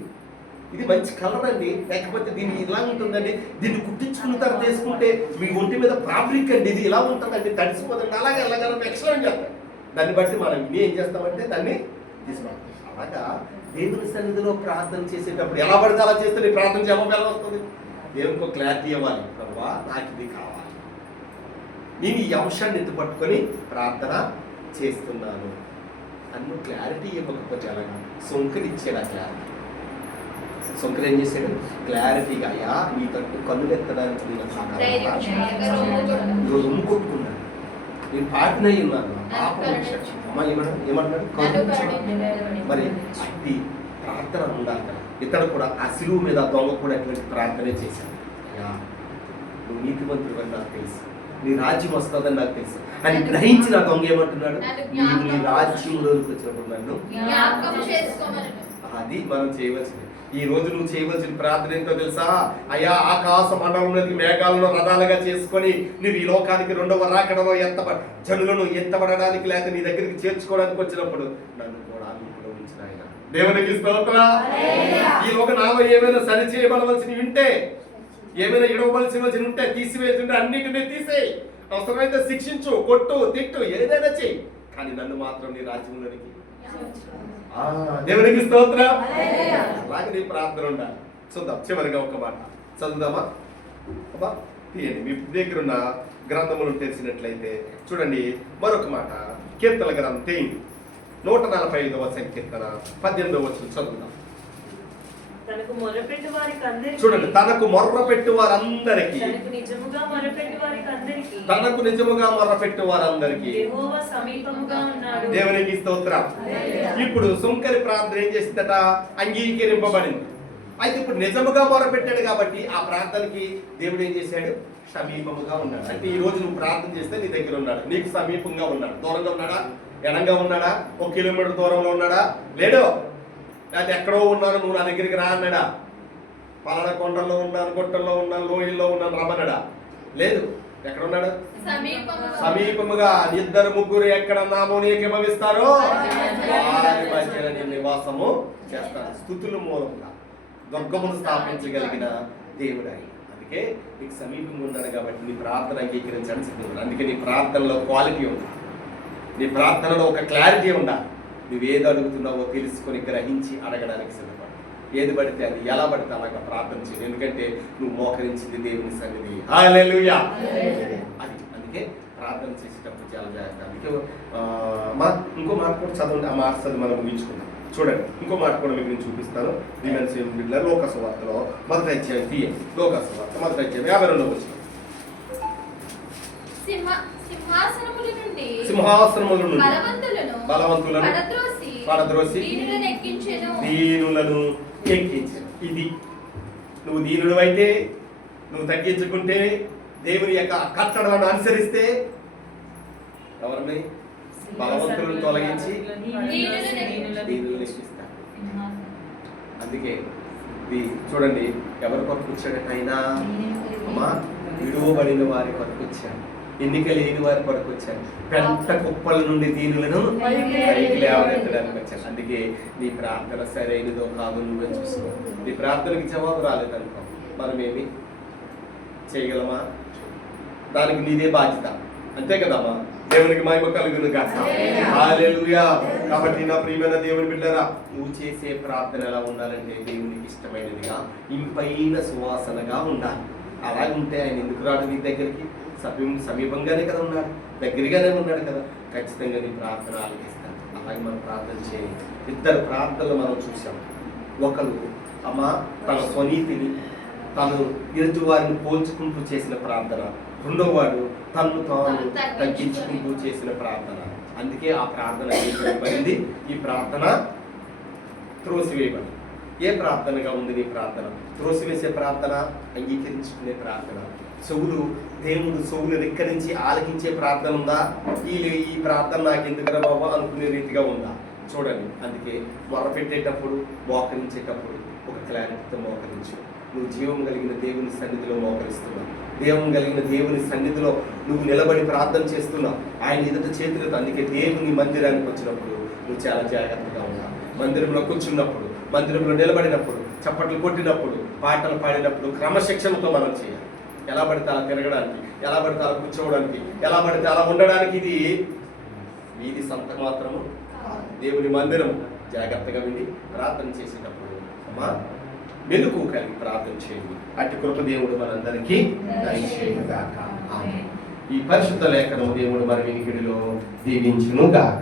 ఇది మంచి కలర్ అండి, లేకపోతే దీన్ని ఇలా ఉంటుందండి, దీన్ని కుట్టించుకున్న తర్వాత వేసుకుంటే మీ ఒంటి మీద ఫ్యాబ్రిక్ అండి, ఇది ఇలా ఉంటుందండి, తడిసిపోతుంది, అలాగే ఎలాగైనా ఎక్సలెంట్ చేస్తాం. దాన్ని బట్టి మనం ఏం చేస్తామంటే దాన్ని తీసుకుంటాం. అలాగా దేవుని సన్నిధిలో ప్రార్థన చేసేటప్పుడు ఎలా పడితే అలా చేస్తే నీ ప్రార్థన జవాబు ఎలా వస్తుంది? దేవునికి క్లారిటీ ఇవ్వాలి, ప్రభువా నాకు ఇది కావాలి, నేను ఈ అంశాన్ని ఎత్తు పట్టుకొని ప్రార్థన చేస్తున్నాను అన్ను క్లారిటీ ఇవ్వకపోతే అలాగా సొంకలు ఇచ్చాడు. ఆ క్లారిటీ సొంకలు ఏం చేశాడు? క్లారిటీగా అయ్యా నీ తట్టు కన్నులు ఎత్తడానికి నేను ఈరోజు ఉమ్ము కొట్టుకున్నాను, నేను పాటినై ఉన్నాను, అమ్మ ఏమంటాడు? మరి అట్టి ప్రార్థన ఉండాలి కదా. ఇతడు కూడా ఆ సిలువు మీద దొంగ కూడా అటువంటి ప్రార్థనే చేశాడు. అయ్యా నువ్వు నీతిమంతుడు అని నాకు తెలుసు, నీ రాజ్యం వస్తుందని నాకు తెలుసు అని గ్రహించిన దొంగ ఏమంటున్నాడు? నీవు నీ రాజ్యంలోకి వచ్చినప్పుడు నన్ను. అది మనం చేయవలసింది. ఈ రోజు నువ్వు చేయవలసిన ప్రార్థన ఏంటో తెలుసా? అయ్యా ఆకాశ మండలంలోకి మేఘాలను రథాలుగా చేసుకొని నువ్వు ఈ లోకానికి రెండవ రాకడలో జనులను ఎత్తబడడానికి లేక నీ దగ్గరికి చేర్చుకోవడానికి వచ్చినప్పుడు నన్ను కూడా నీలో ఉంచిన ఆయన. దేవునికి స్తోత్రం. ఈ ఒక నాలో ఏమైనా సరి చేయబడవలసినవి ఉంటే, ఏమైనా ఇడవలసి ఉంటే, తీసివేసి ఉంటే అన్నిటినీ తీసేయి. అవసరమైతే శిక్షించు, కొట్టు, తిట్టు, ఏదైనా చెయ్యి, కానీ నన్ను మాత్రం నీ రాజ్యంలోనికి. దేవునికి స్తోత్రం. అలాగే నీ ప్రార్థన ఉండాలి. చూద్దాం చివరిగా ఒక మాట చదువుదామా? అబ్బా తీయండి, మీ దగ్గర ఉన్న గ్రంథములు తెలిసినట్లయితే చూడండి. మరొక మాట కీర్తన గ్రంథం తీయండి, 145వ సంకీర్తన 18వ వచనం చదువుదాం. చూడండి, తనకు మొర్రపెట్టు వారందరికీ, తనకు నిజముగా మొర్రపెట్టు వారందరికీ దేవునికి స్తోత్రం. ఇప్పుడు సుంకరి ప్రార్థన ఏం చేసిందట? అంగీకరింపబడింది. అయితే ఇప్పుడు నిజముగా మొర్రపెట్టాడు కాబట్టి ఆ ప్రార్థనకి దేవుడు ఏం చేశాడు? సమీపముగా ఉన్నాడు. అంటే ఈ రోజు నువ్వు ప్రార్థన చేస్తే నీ దగ్గర ఉన్నాడు, నీకు సమీపంగా ఉన్నాడు. దూరంగా ఉన్నాడా? ఎడంగా ఉన్నాడా? 1 కిలోమీటర్ దూరంలో ఉన్నాడా? లేడు. లేకపోతే ఎక్కడో ఉన్నాను, నువ్వు నా దగ్గరికి రా అన్నాడా? పలానా కొండల్లో ఉన్నాను, గుట్టల్లో ఉన్నాను, లోయల్లో ఉన్నాను రమ్మన్నాడా? లేదు. ఎక్కడ ఉన్నాడు? సమీపముగా. 2-3 ఎక్కడ నామోని ఏకీభవిస్తారో వారి మధ్యన నేను నివాసము చేస్తాను. స్తుతుల మూలంగా దుర్గమును స్థాపించగలిగిన దేవుడు. అందుకే నీకు సమీపంగా ఉన్నాడు కాబట్టి నీ ప్రార్థన అంగీకరించడానికి సిద్ధం. అందుకే నీ ప్రార్థనలో క్వాలిటీ ఉంది, నీ ప్రార్థనలో ఒక క్లారిటీ ఉండాలి. నువ్వేది అడుగుతున్నావో తెలుసుకొని గ్రహించి అడగడానికి సిద్ధపడు. ఏది పడితే అది, ఎలా పడితే అలాగా ప్రార్థన చేయి. ఎందుకంటే నువ్వు మోకరించింది దేవుని సన్నిధి. హల్లెలూయా. అది అందుకే ప్రార్థన చేసేటప్పుడు చాలా జాగ్రత్త. అందుకే ఇంకో మాట కూడా చదవండి, ఆ మాట చదివి మనం ముగించుకుందాం. చూడండి, ఇంకో మాట కూడా మీకు నేను చూపిస్తాను. లోక సువార్తలో 1వ అధ్యాయం తీయండి. లోక సువార్త 1వ అధ్యాయం 52వ వచనం. సింహాసనముల నుండి బలవంతులను పడద్రోసి దీనులను ఎక్కించెను. ఇది నువ్వు దీనుడు అయితే, నువ్వు తగ్గించుకుంటే, దేవుని యొక్క కట్టడలను అనుసరిస్తే ఎవరిని? బలవంతులను తొలగించి దీనులను ఎక్కిస్తాడు. అందుకే చూడండి, ఎవరు కొట్టుకొచ్చాడు ఆయన? అమ్మా విడువబడిన వారి కొట్టుకొచ్చాడు, ఎన్నిక లేని వారి కొరకు వచ్చారు, పెంట కుప్పల నుండి దీనులను పైకి లేవనెత్తడానికి వచ్చారు. అందుకే నీ ప్రార్థన సరైనదో కాదు నువ్వే చూసుకో. నీ ప్రార్థనకి జవాబు రాలేదనుకో, మనమేమి చేయగలమా? దానికి నీదే బాధ్యత, అంతే కదమ్మా. దేవునికి మహిమ కలుగును గాక. హల్లెలూయా. కాబట్టి నా ప్రియమైన దేవుని బిడ్డరా, నువ్వు చేసే ప్రార్థన ఎలా ఉండాలంటే దేవునికి ఇష్టమైనదిగా, ఇంపైన సువాసనగా ఉండాలి. అలాగే ఉంటే ఆయన ఎందుకు రాడు నీ దగ్గరికి? సమీపంగానే కదా ఉన్నాడు, దగ్గరగానే ఉన్నాడు కదా. ఖచ్చితంగా నీ ప్రార్థన ఆలకిస్తాను. అలాగే మనం ప్రార్థన చేయాలి. 2 ప్రార్థనలు మనం చూసాం. ఒకరు తన స్వనీతిని, తను ఎదుటి వారిని పోల్చుకుంటూ చేసిన ప్రార్థన. రెండో వాడు తన్ను తాను తగ్గించుకుంటూ చేసిన ప్రార్థన. అందుకే ఆ ప్రార్థన చేయబడింది. ఈ ప్రార్థన త్రోసివేయబడింది. ఏ ప్రార్థనగా ఉంది నీ ప్రార్థన? త్రోసివేసే ప్రార్థన, అంగీకరించుకునే ప్రార్థన. దేవుడు సౌలు ధిక్కరించి ఆలకించే ప్రార్థన ఉందా? ఈ ప్రార్థన నాకు ఎందుకరా బాబా అనుకునే రీతిగా ఉందా? చూడండి. అందుకే మొరపెట్టేటప్పుడు, మోకరించేటప్పుడు ఒక క్లారిటీతో మోకరించు. నువ్వు జీవం కలిగిన దేవుని సన్నిధిలో మోకరిస్తున్నావు. దేవం కలిగిన దేవుని సన్నిధిలో నువ్వు నిలబడి ప్రార్థన చేస్తున్నావు. ఆయన ఎదుట చేతులతో. అందుకే దేవుని మందిరానికి వచ్చినప్పుడు నువ్వు చాలా జాగ్రత్తగా ఉన్నావు. మందిరంలో కూర్చున్నప్పుడు, మందిరంలో నిలబడినప్పుడు, చప్పట్లు కొట్టినప్పుడు, పాటలు పాడినప్పుడు క్రమశిక్షణతో మనం చేయాలి. ఎలా పడితే అలా తిరగడానికి, ఎలా పడితే అలా కూర్చోవడానికి, ఎలా పడితే అలా ఉండడానికి ఇది వీధి సంత మాత్రము దేవుని మందిరం. జాగ్రత్తగా విని ప్రార్థన చేసేటప్పుడు అమ్మా మెలుకు కలిగి ప్రార్థన చేయండి. అట్టి కృప దేవుడు మనందరికీ దయచేయుగాక. ఆమేన్. ఈ పరిశుద్ధ లేఖనం దేవుడు మన వినికిడిలో దీవించును గాక.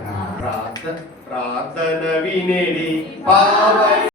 ప్రార్థన వినేడి